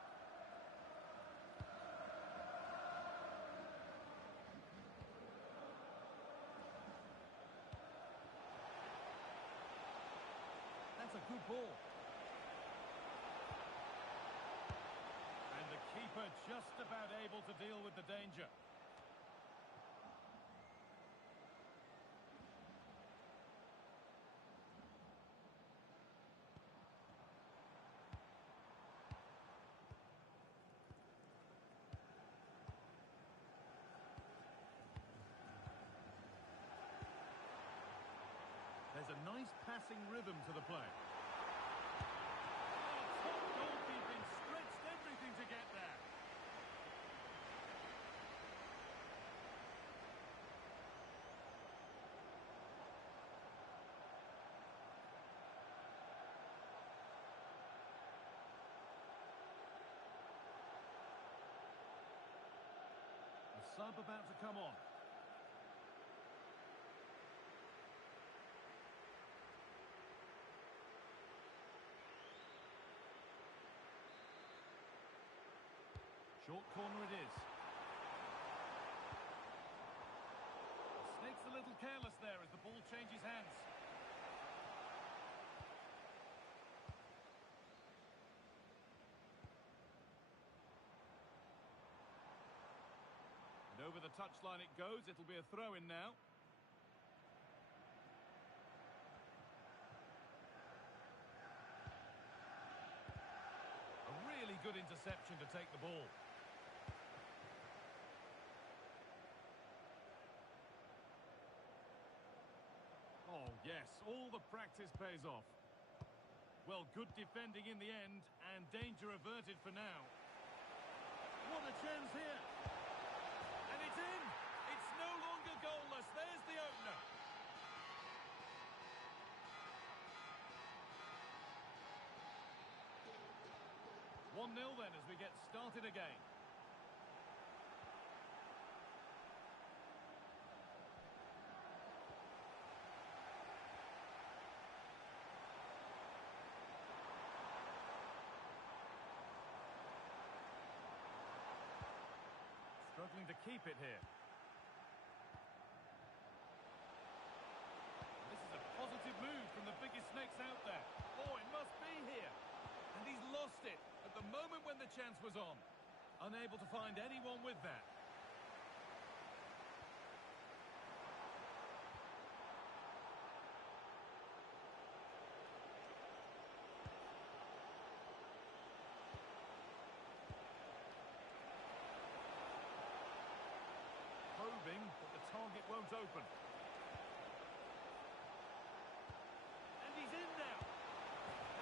That's a good ball. And the keeper just about able to deal with the danger. There's a nice passing rhythm to the play. Oh, top goalkeeping, stretched everything to get there. A sub about to come on. Short corner it is. Snakes a little careless there as the ball changes hands. And over the touchline it goes. It'll be a throw-in now. A really good interception to take the ball. Oh, yes, all the practice pays off. Well, good defending in the end, and danger averted for now. What a chance here! And it It's in! It's no longer goalless. There's the opener. 1-0 then as we get started again. Struggling to keep it here. This is a positive move from the biggest snakes out there. Oh, it must be here. And he's lost it at the moment when the chance was on. Unable to find anyone with that. Probing, but the target won't open. And he's in now.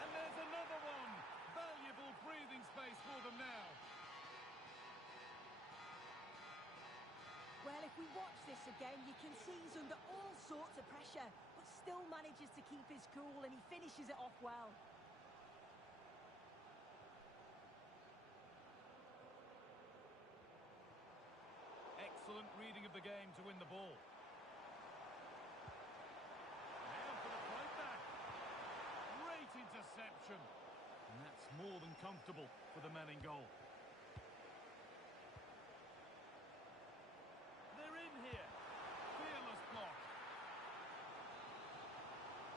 And there's another one. Valuable breathing space for them now. Well, if we watch this again, you can see he's under all sorts of pressure, but still manages to keep his cool, and he finishes it off well. Excellent reading of the game to win the ball. Now for the right back. Great interception. And that's more than comfortable for the man in goal. They're in here. Fearless block.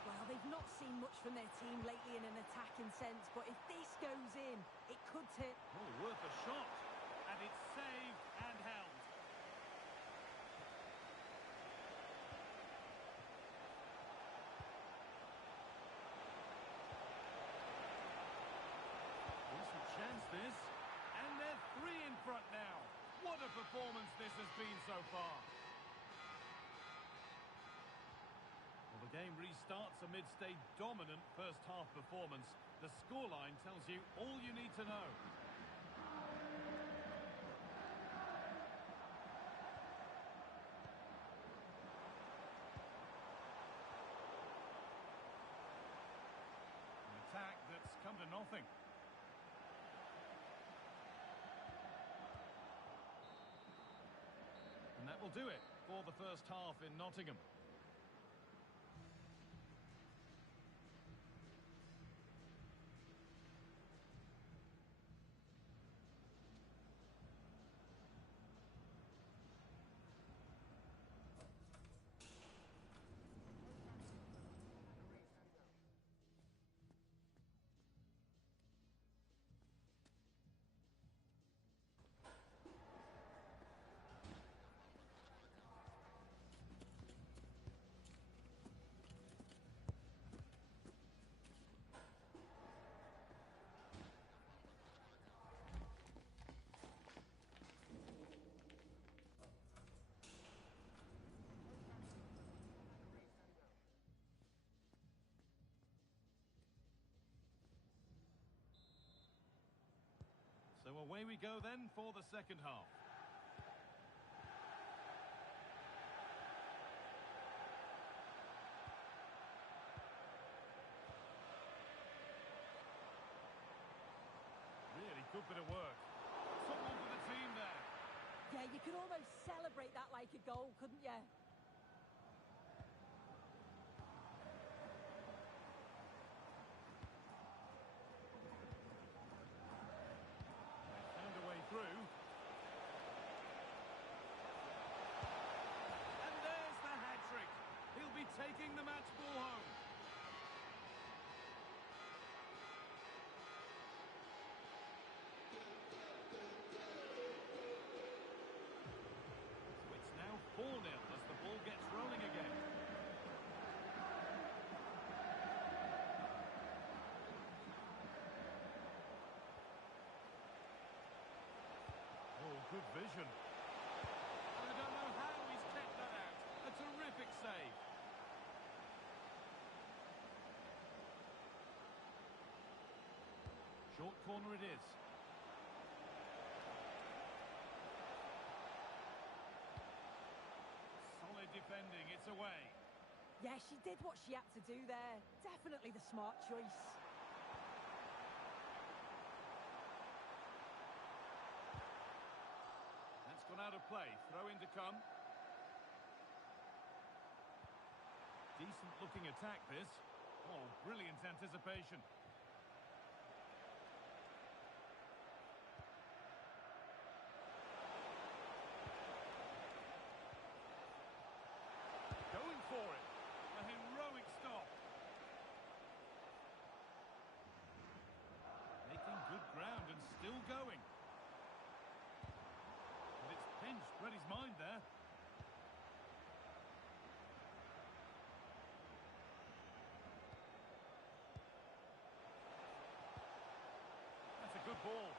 Well, they've not seen much from their team lately in an attacking sense, but if this goes in, it could tip. Oh, worth a shot. And it's saved and held. Decent chance this. And they're 3 in front now. What a performance this has been so far. Well, the game restarts amidst a dominant first-half performance. The scoreline tells you all you need to know. An attack that's come to nothing. And that will do it for the first half in Nottingham. So away we go then for the second half. Really good bit of work. Someone for the team there. Yeah, you could almost celebrate that like a goal, couldn't you? Found a way through. And there's the hat-trick. He'll be taking the match ball home. So it's now 4-0 as the ball gets rolling again. Oh, good vision. I don't know how he's kept that out. A terrific save. Short corner it is. defending. It's away. Yeah, she did what she had to do there. Definitely the smart choice. That's gone out of play. Throw in to come. Decent looking attack, this. Oh, brilliant anticipation. Going for it. A heroic stop. Making good ground and still going. But it's pinched. Read his mind there. That's a good ball.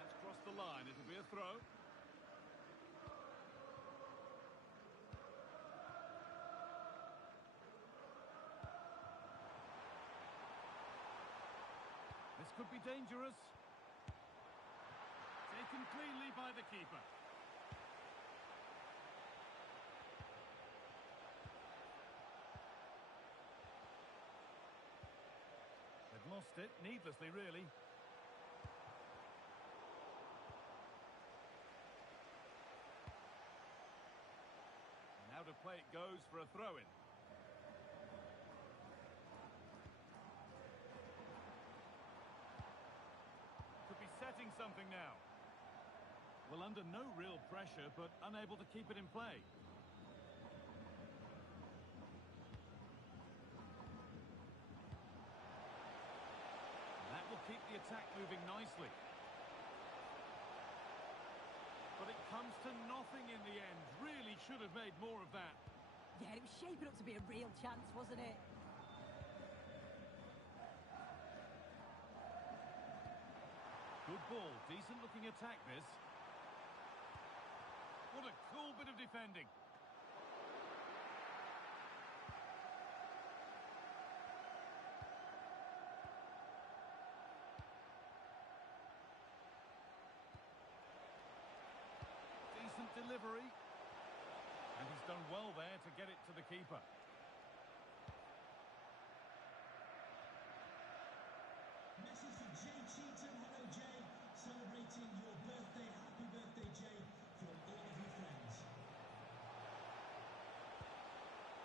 That's crossed the line. It'll be a throw. This could be dangerous. Taken cleanly by the keeper. They've lost it, needlessly, really. Now to play it goes for a throw-in. Could be setting something now. Well, under no real pressure, but unable to keep it in play. That will keep the attack moving nicely. But it comes to nothing in the end. Really should have made more of that. Yeah, it was shaping up to be a real chance, wasn't it? Good ball. Decent looking attack, this. What a cool bit of defending. Decent delivery. And he's done well there to get it to the keeper. Message for Jay Cheatham. Hello, Jay. Celebrating your birthday. Happy birthday, Jay, from all of your friends.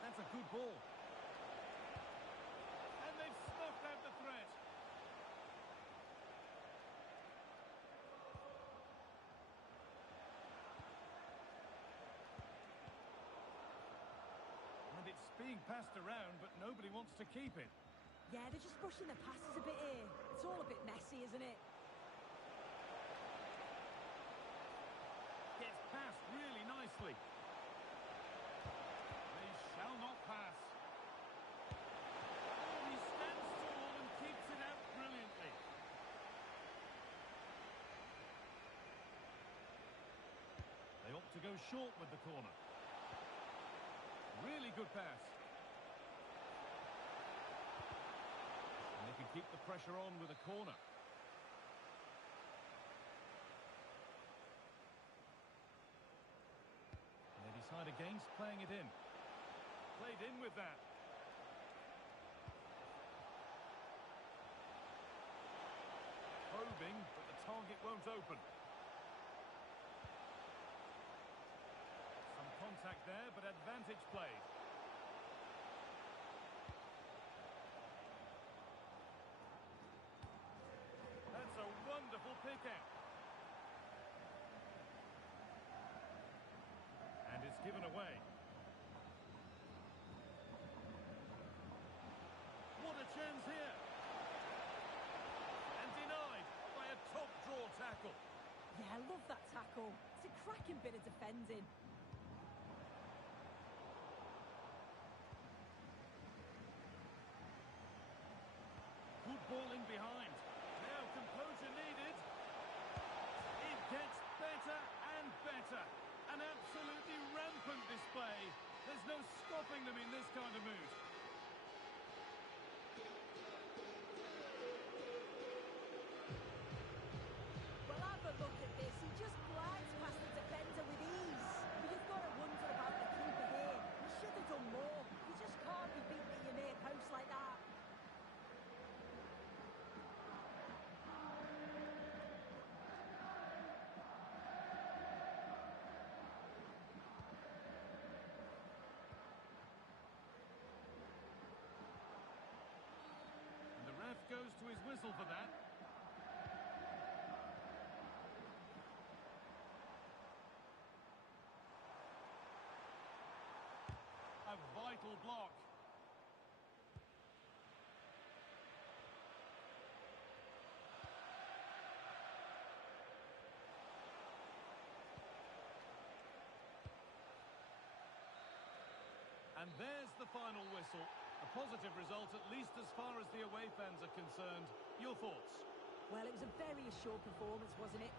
That's a good ball. And they've snuffed out the threat. And it's being passed around, but nobody wants to keep it. Yeah, they're just pushing the passes a bit here. It's all a bit messy, isn't it? Gets passed really nicely. They shall not pass. Oh, he stands tall and keeps it out brilliantly. They opt to go short with the corner. Really good pass. And they can keep the pressure on with a corner. And they decide against playing it in. Played in with that. Probing, but the target won't open. Some contact there, but advantage played. That's a wonderful pick out. And it's given away. What a chance here. And denied by a top draw tackle. Yeah, I love that tackle. It's a cracking bit of defending. Good ball in behind. Now composure needed. It gets better and better. An absolutely rampant display. There's no stopping them in this kind of mood. close to his whistle for that. A vital block. And there's the final whistle. A positive result, at least as far as the away fans are concerned. Your thoughts? Well, it was a very assured performance, wasn't it?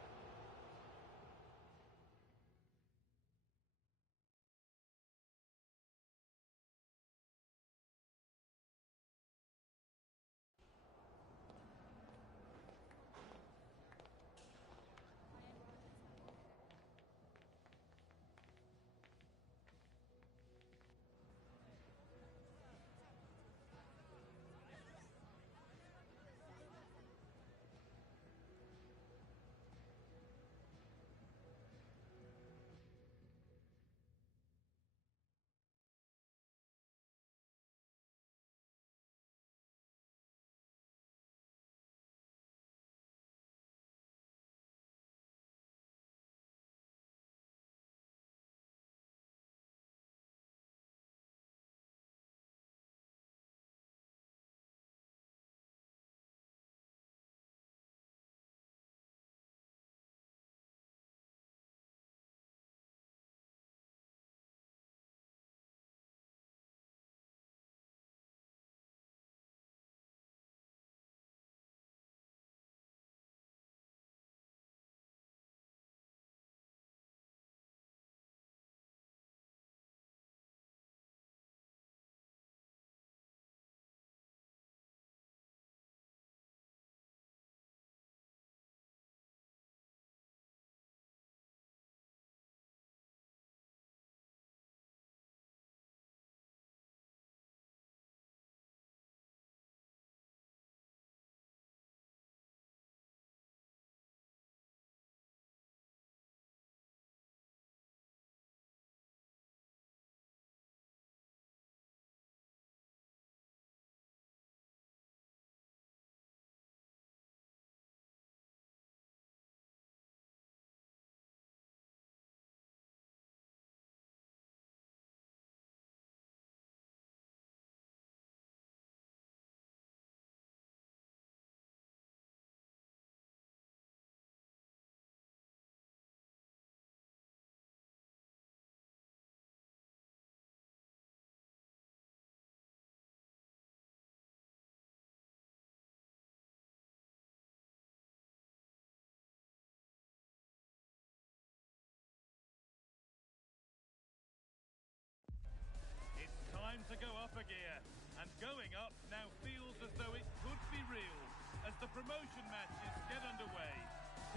To go up a gear, and going up now feels as though it could be real as the promotion matches get underway.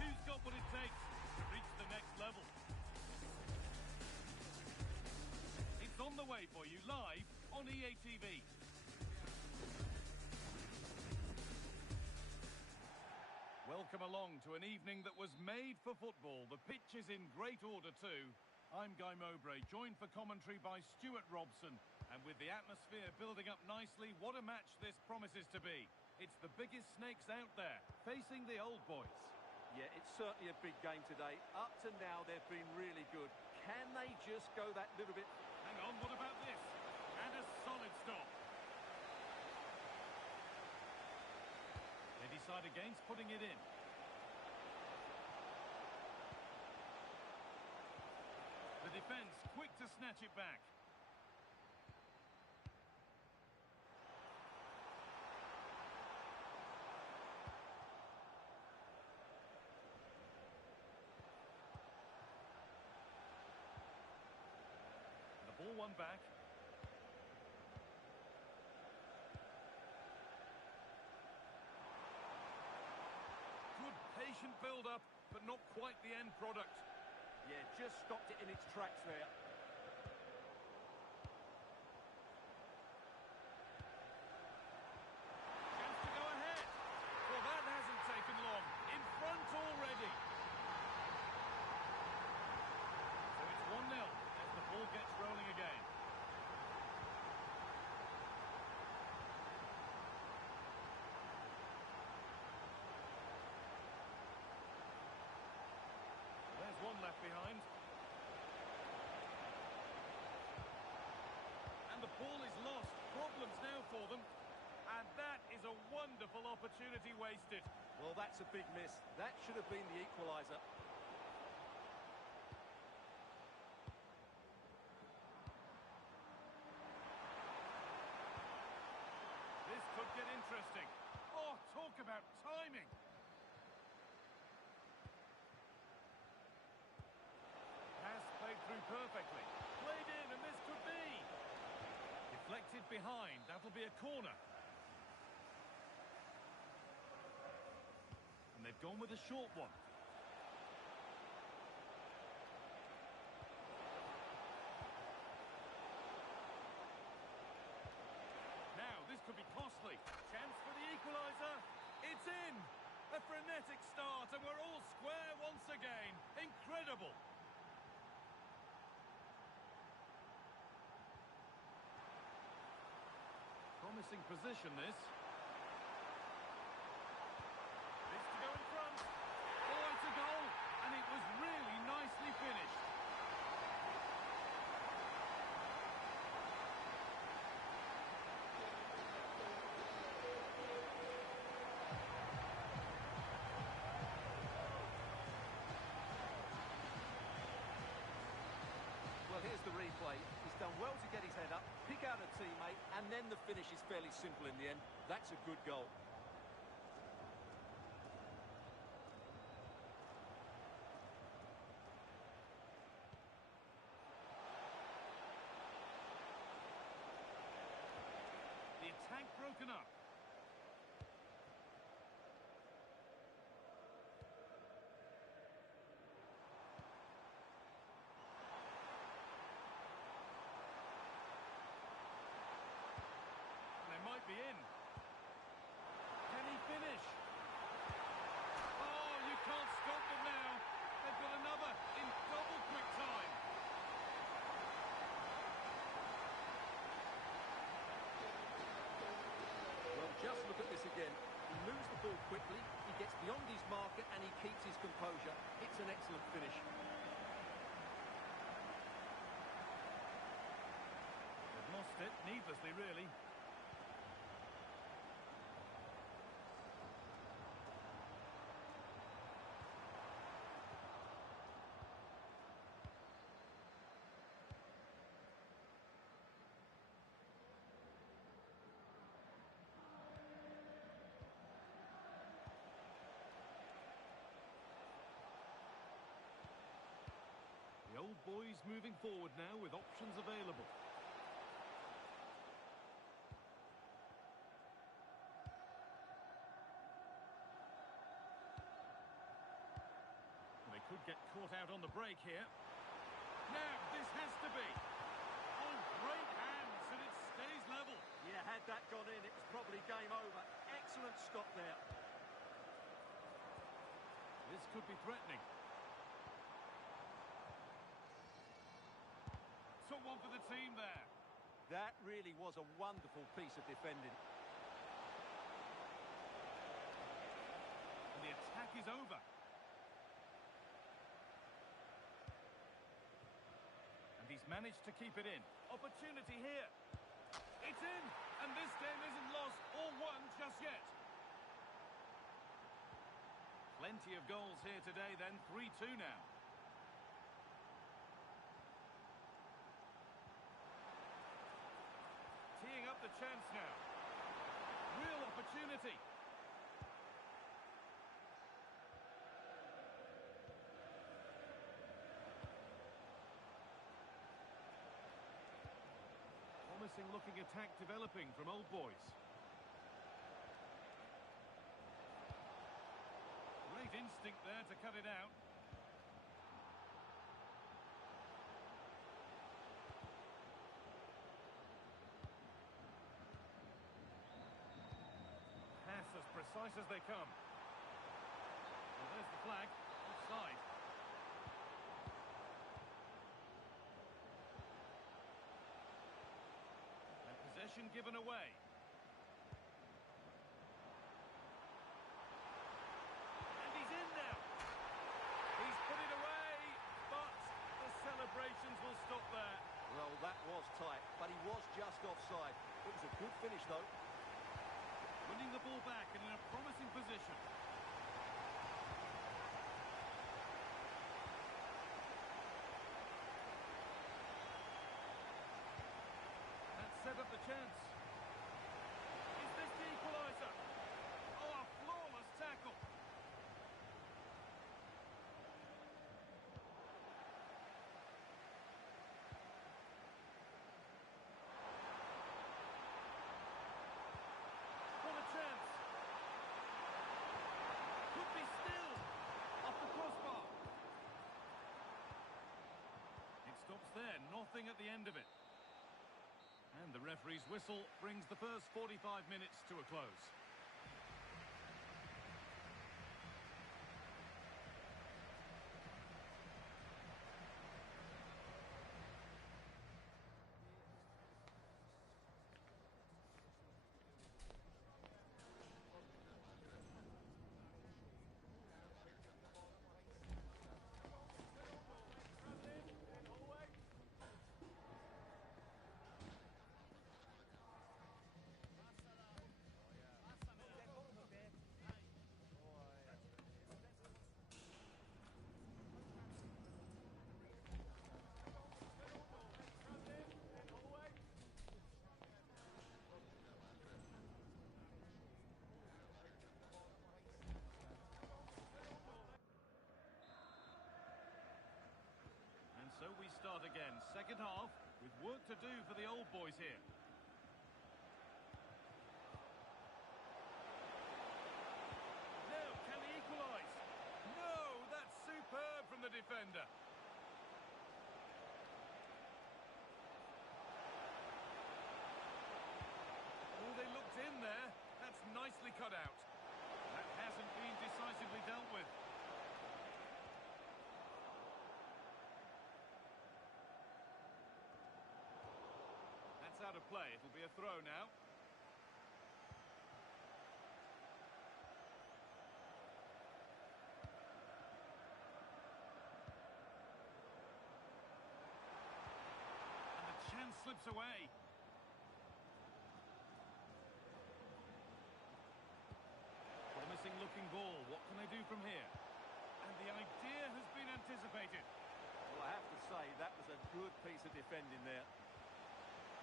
Who's got what it takes to reach the next level? It's on the way for you live on EA TV. Welcome along to an evening that was made for football. The pitch is in great order too. I'm Guy Mowbray, joined for commentary by Stuart Robson. And with the atmosphere building up nicely, what a match this promises to be. It's the biggest snakes out there, facing the old boys. Yeah, it's certainly a big game today. Up to now, they've been really good. Can they just go that little bit? Hang on, what about this? And a solid stop. They decide against putting it in. The defence quick to snatch it back. Ball one back. Good patient build-up, but not quite the end product. Yeah, just stopped it in its tracks there. Chance to go ahead. Well, that hasn't taken long. In front already. So it's 1-0 as the ball gets rolling again. is a wonderful opportunity wasted. Well, that's a big miss. That should have been the equaliser. This could get interesting. Oh, talk about timing. Pass played through perfectly. Played in, and this could be. Deflected behind. That'll be a corner. And they've gone with a short one. Now, this could be costly. Chance for the equaliser. It's in. A frenetic start, and we're all square once again. Incredible. Promising position, this. This to go in front. Oh, it's a goal. And it was really nicely finished. Well, here's the replay. He's done well to get his head up, pick out a teammate, and then the finish is fairly simple in the end. That's a good goal. The attack broken up. They might be in. Can he finish? Oh, you can't stop them now. They've got another in double quick time. Well, just look at this again. He moves the ball quickly, he gets beyond his marker, and he keeps his composure. It's an excellent finish. They've lost it, needlessly, really. The old boys moving forward now with options available. And they could get caught out on the break here. Now, this has to be. Oh, great hands, and it stays level. Yeah, had that gone in, it was probably game over. Excellent stop there. This could be threatening. Took one for the team there. That really was a wonderful piece of defending. And the attack is over. And he's managed to keep it in. Opportunity here. It's in. And this game isn't lost or won just yet. Plenty of goals here today then. 3-2 now. Teeing up the chance now. Real opportunity. Promising looking attack developing from Old Boys. Great instinct there to cut it out. As precise as they come. Well, there's the flag. Offside. And possession given away. And he's in now. He's put it away, but the celebrations will stop there. Well, that was tight, but he was just offside. It was a good finish, though. Winning the ball back and in a promising position. That set up the chance. Is this the equaliser? Oh, a flawless tackle. What a chance. Could be still. Off the crossbar. It stops there. Nothing at the end of it. And the referee's whistle brings the first 45 minutes to a close. So we start again, second half, with work to do for the old boys here. Now, can he equalise? No, that's superb from the defender. Oh, they looked in there. That's nicely cut out. That hasn't been decisively dealt with. Out of play. It'll be a throw now. And the chance slips away. Promising looking ball. What can they do from here? And the idea has been anticipated. Well, I have to say, that was a good piece of defending there.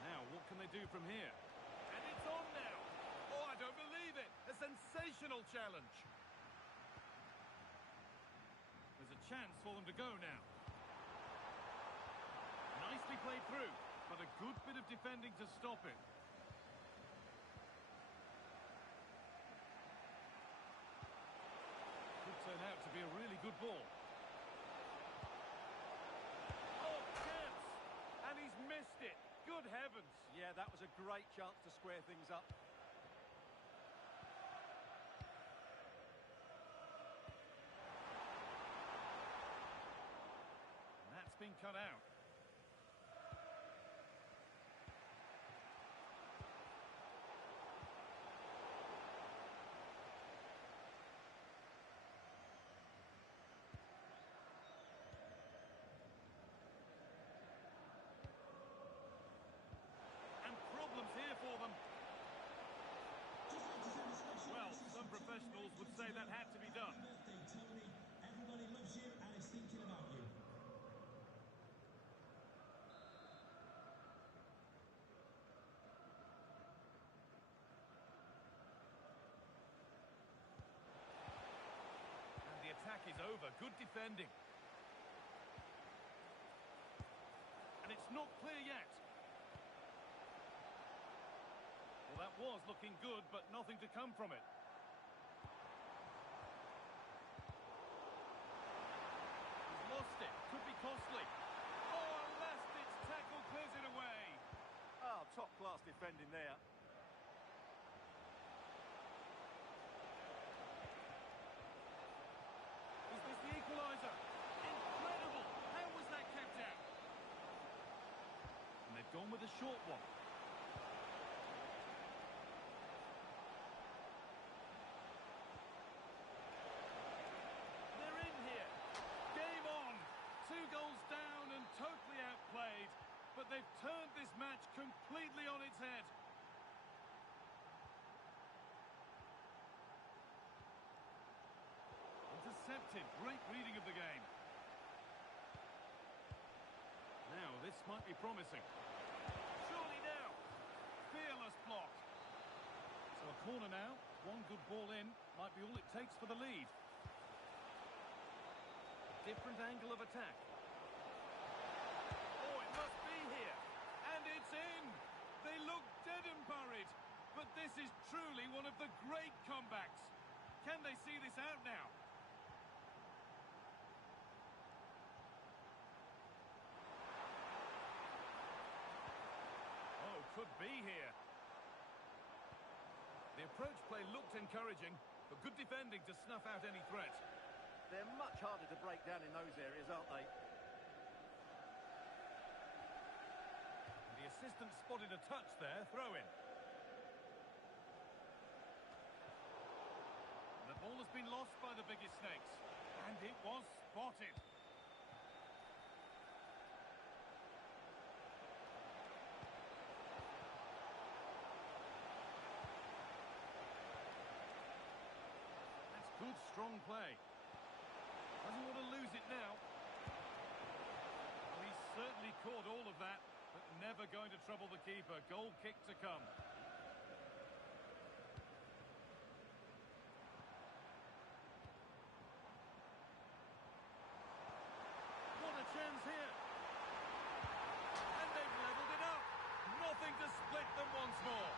Now, what can they do from here? And it's on now! Oh, I don't believe it! A sensational challenge! There's a chance for them to go now. Nicely played through, but a good bit of defending to stop it. Could turn out to be a really good ball. Oh, chance! And he's missed it! Good heavens! Yeah, that was a great chance to square things up. And that's been cut out. Here for them. Well, some professionals would say that had to be done. Happy birthday, Tony. Everybody loves you and is thinking about you. And the attack is over. Good defending. And it's not clear yet. Well, that was looking good, but nothing to come from it. He's lost it. Could be costly. Oh, a last-ditch tackle clears it away. Oh, top-class defending there. Is this the equaliser? Incredible! How was that kept out? And they've gone with a short one. Totally outplayed, but they've turned this match completely on its head. intercepted. Great reading of the game. Now, this might be promising. Surely now. Fearless block. So a corner now. One good ball in might be all it takes for the lead. Different angle of attack. Oh, it must be here. And it's in. They look dead and buried. But this is truly one of the great comebacks. Can they see this out now? Oh, could be here. The approach play looked encouraging, but good defending to snuff out any threat. They're much harder to break down in those areas, aren't they? The assistant spotted a touch there, throw in. The ball has been lost by the biggest snakes, and it was spotted. That's good, strong play. Doesn't want to lose it now. Well, he's certainly caught all of that, but never going to trouble the keeper. Goal kick to come. What a chance here. And they've levelled it up. Nothing to split them once more.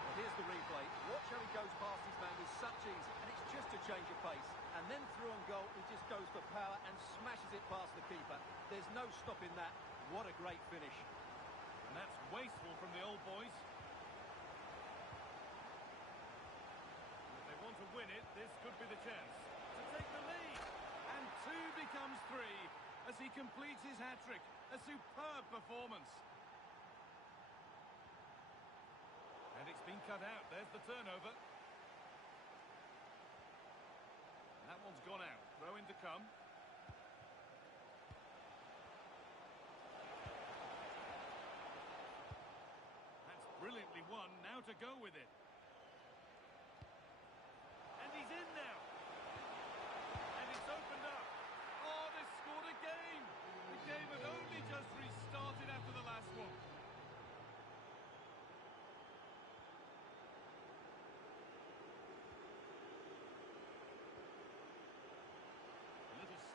Well, here's the replay. Watch how he goes past his man with such ease, and it's just a change of pace. And then through on goal, he just goes for power and smashes it past the keeper. There's no stopping that. What a great finish. And that's wasteful from the old boys. If they want to win it, this could be the chance to take the lead. And 2 becomes 3 as he completes his hat-trick. A superb performance. And it's been cut out. There's the turnover. That one's gone out. Throw in to come. That's brilliantly won. Now to go with it. And he's in now. And it's opened up. Oh, they scored again. The game had only just restarted after the last one.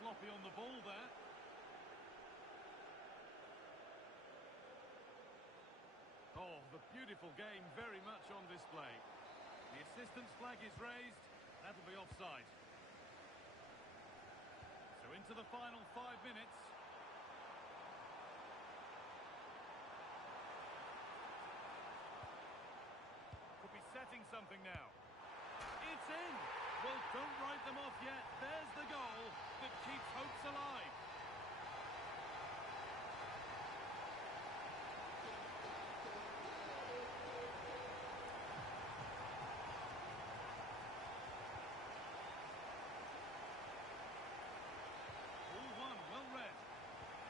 Sloppy on the ball there. Oh, the beautiful game very much on display. The assistant's flag is raised. That'll be offside. So into the final 5 minutes. Could be setting something now. It's in! Well, don't write them off yet. There's the goal that keeps hopes alive. All one, well read.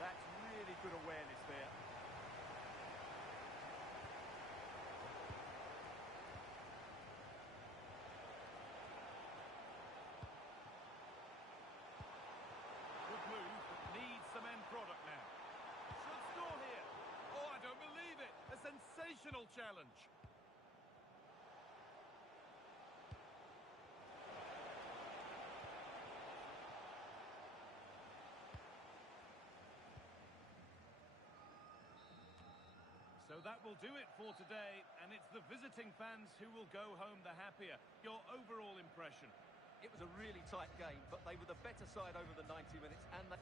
That's really good awareness there. Product now. Should score here. Oh, I don't believe it. A sensational challenge. So that will do it for today, and it's the visiting fans who will go home the happier. Your overall impression? It was a really tight game, but they were the better side over the 90 minutes, and they...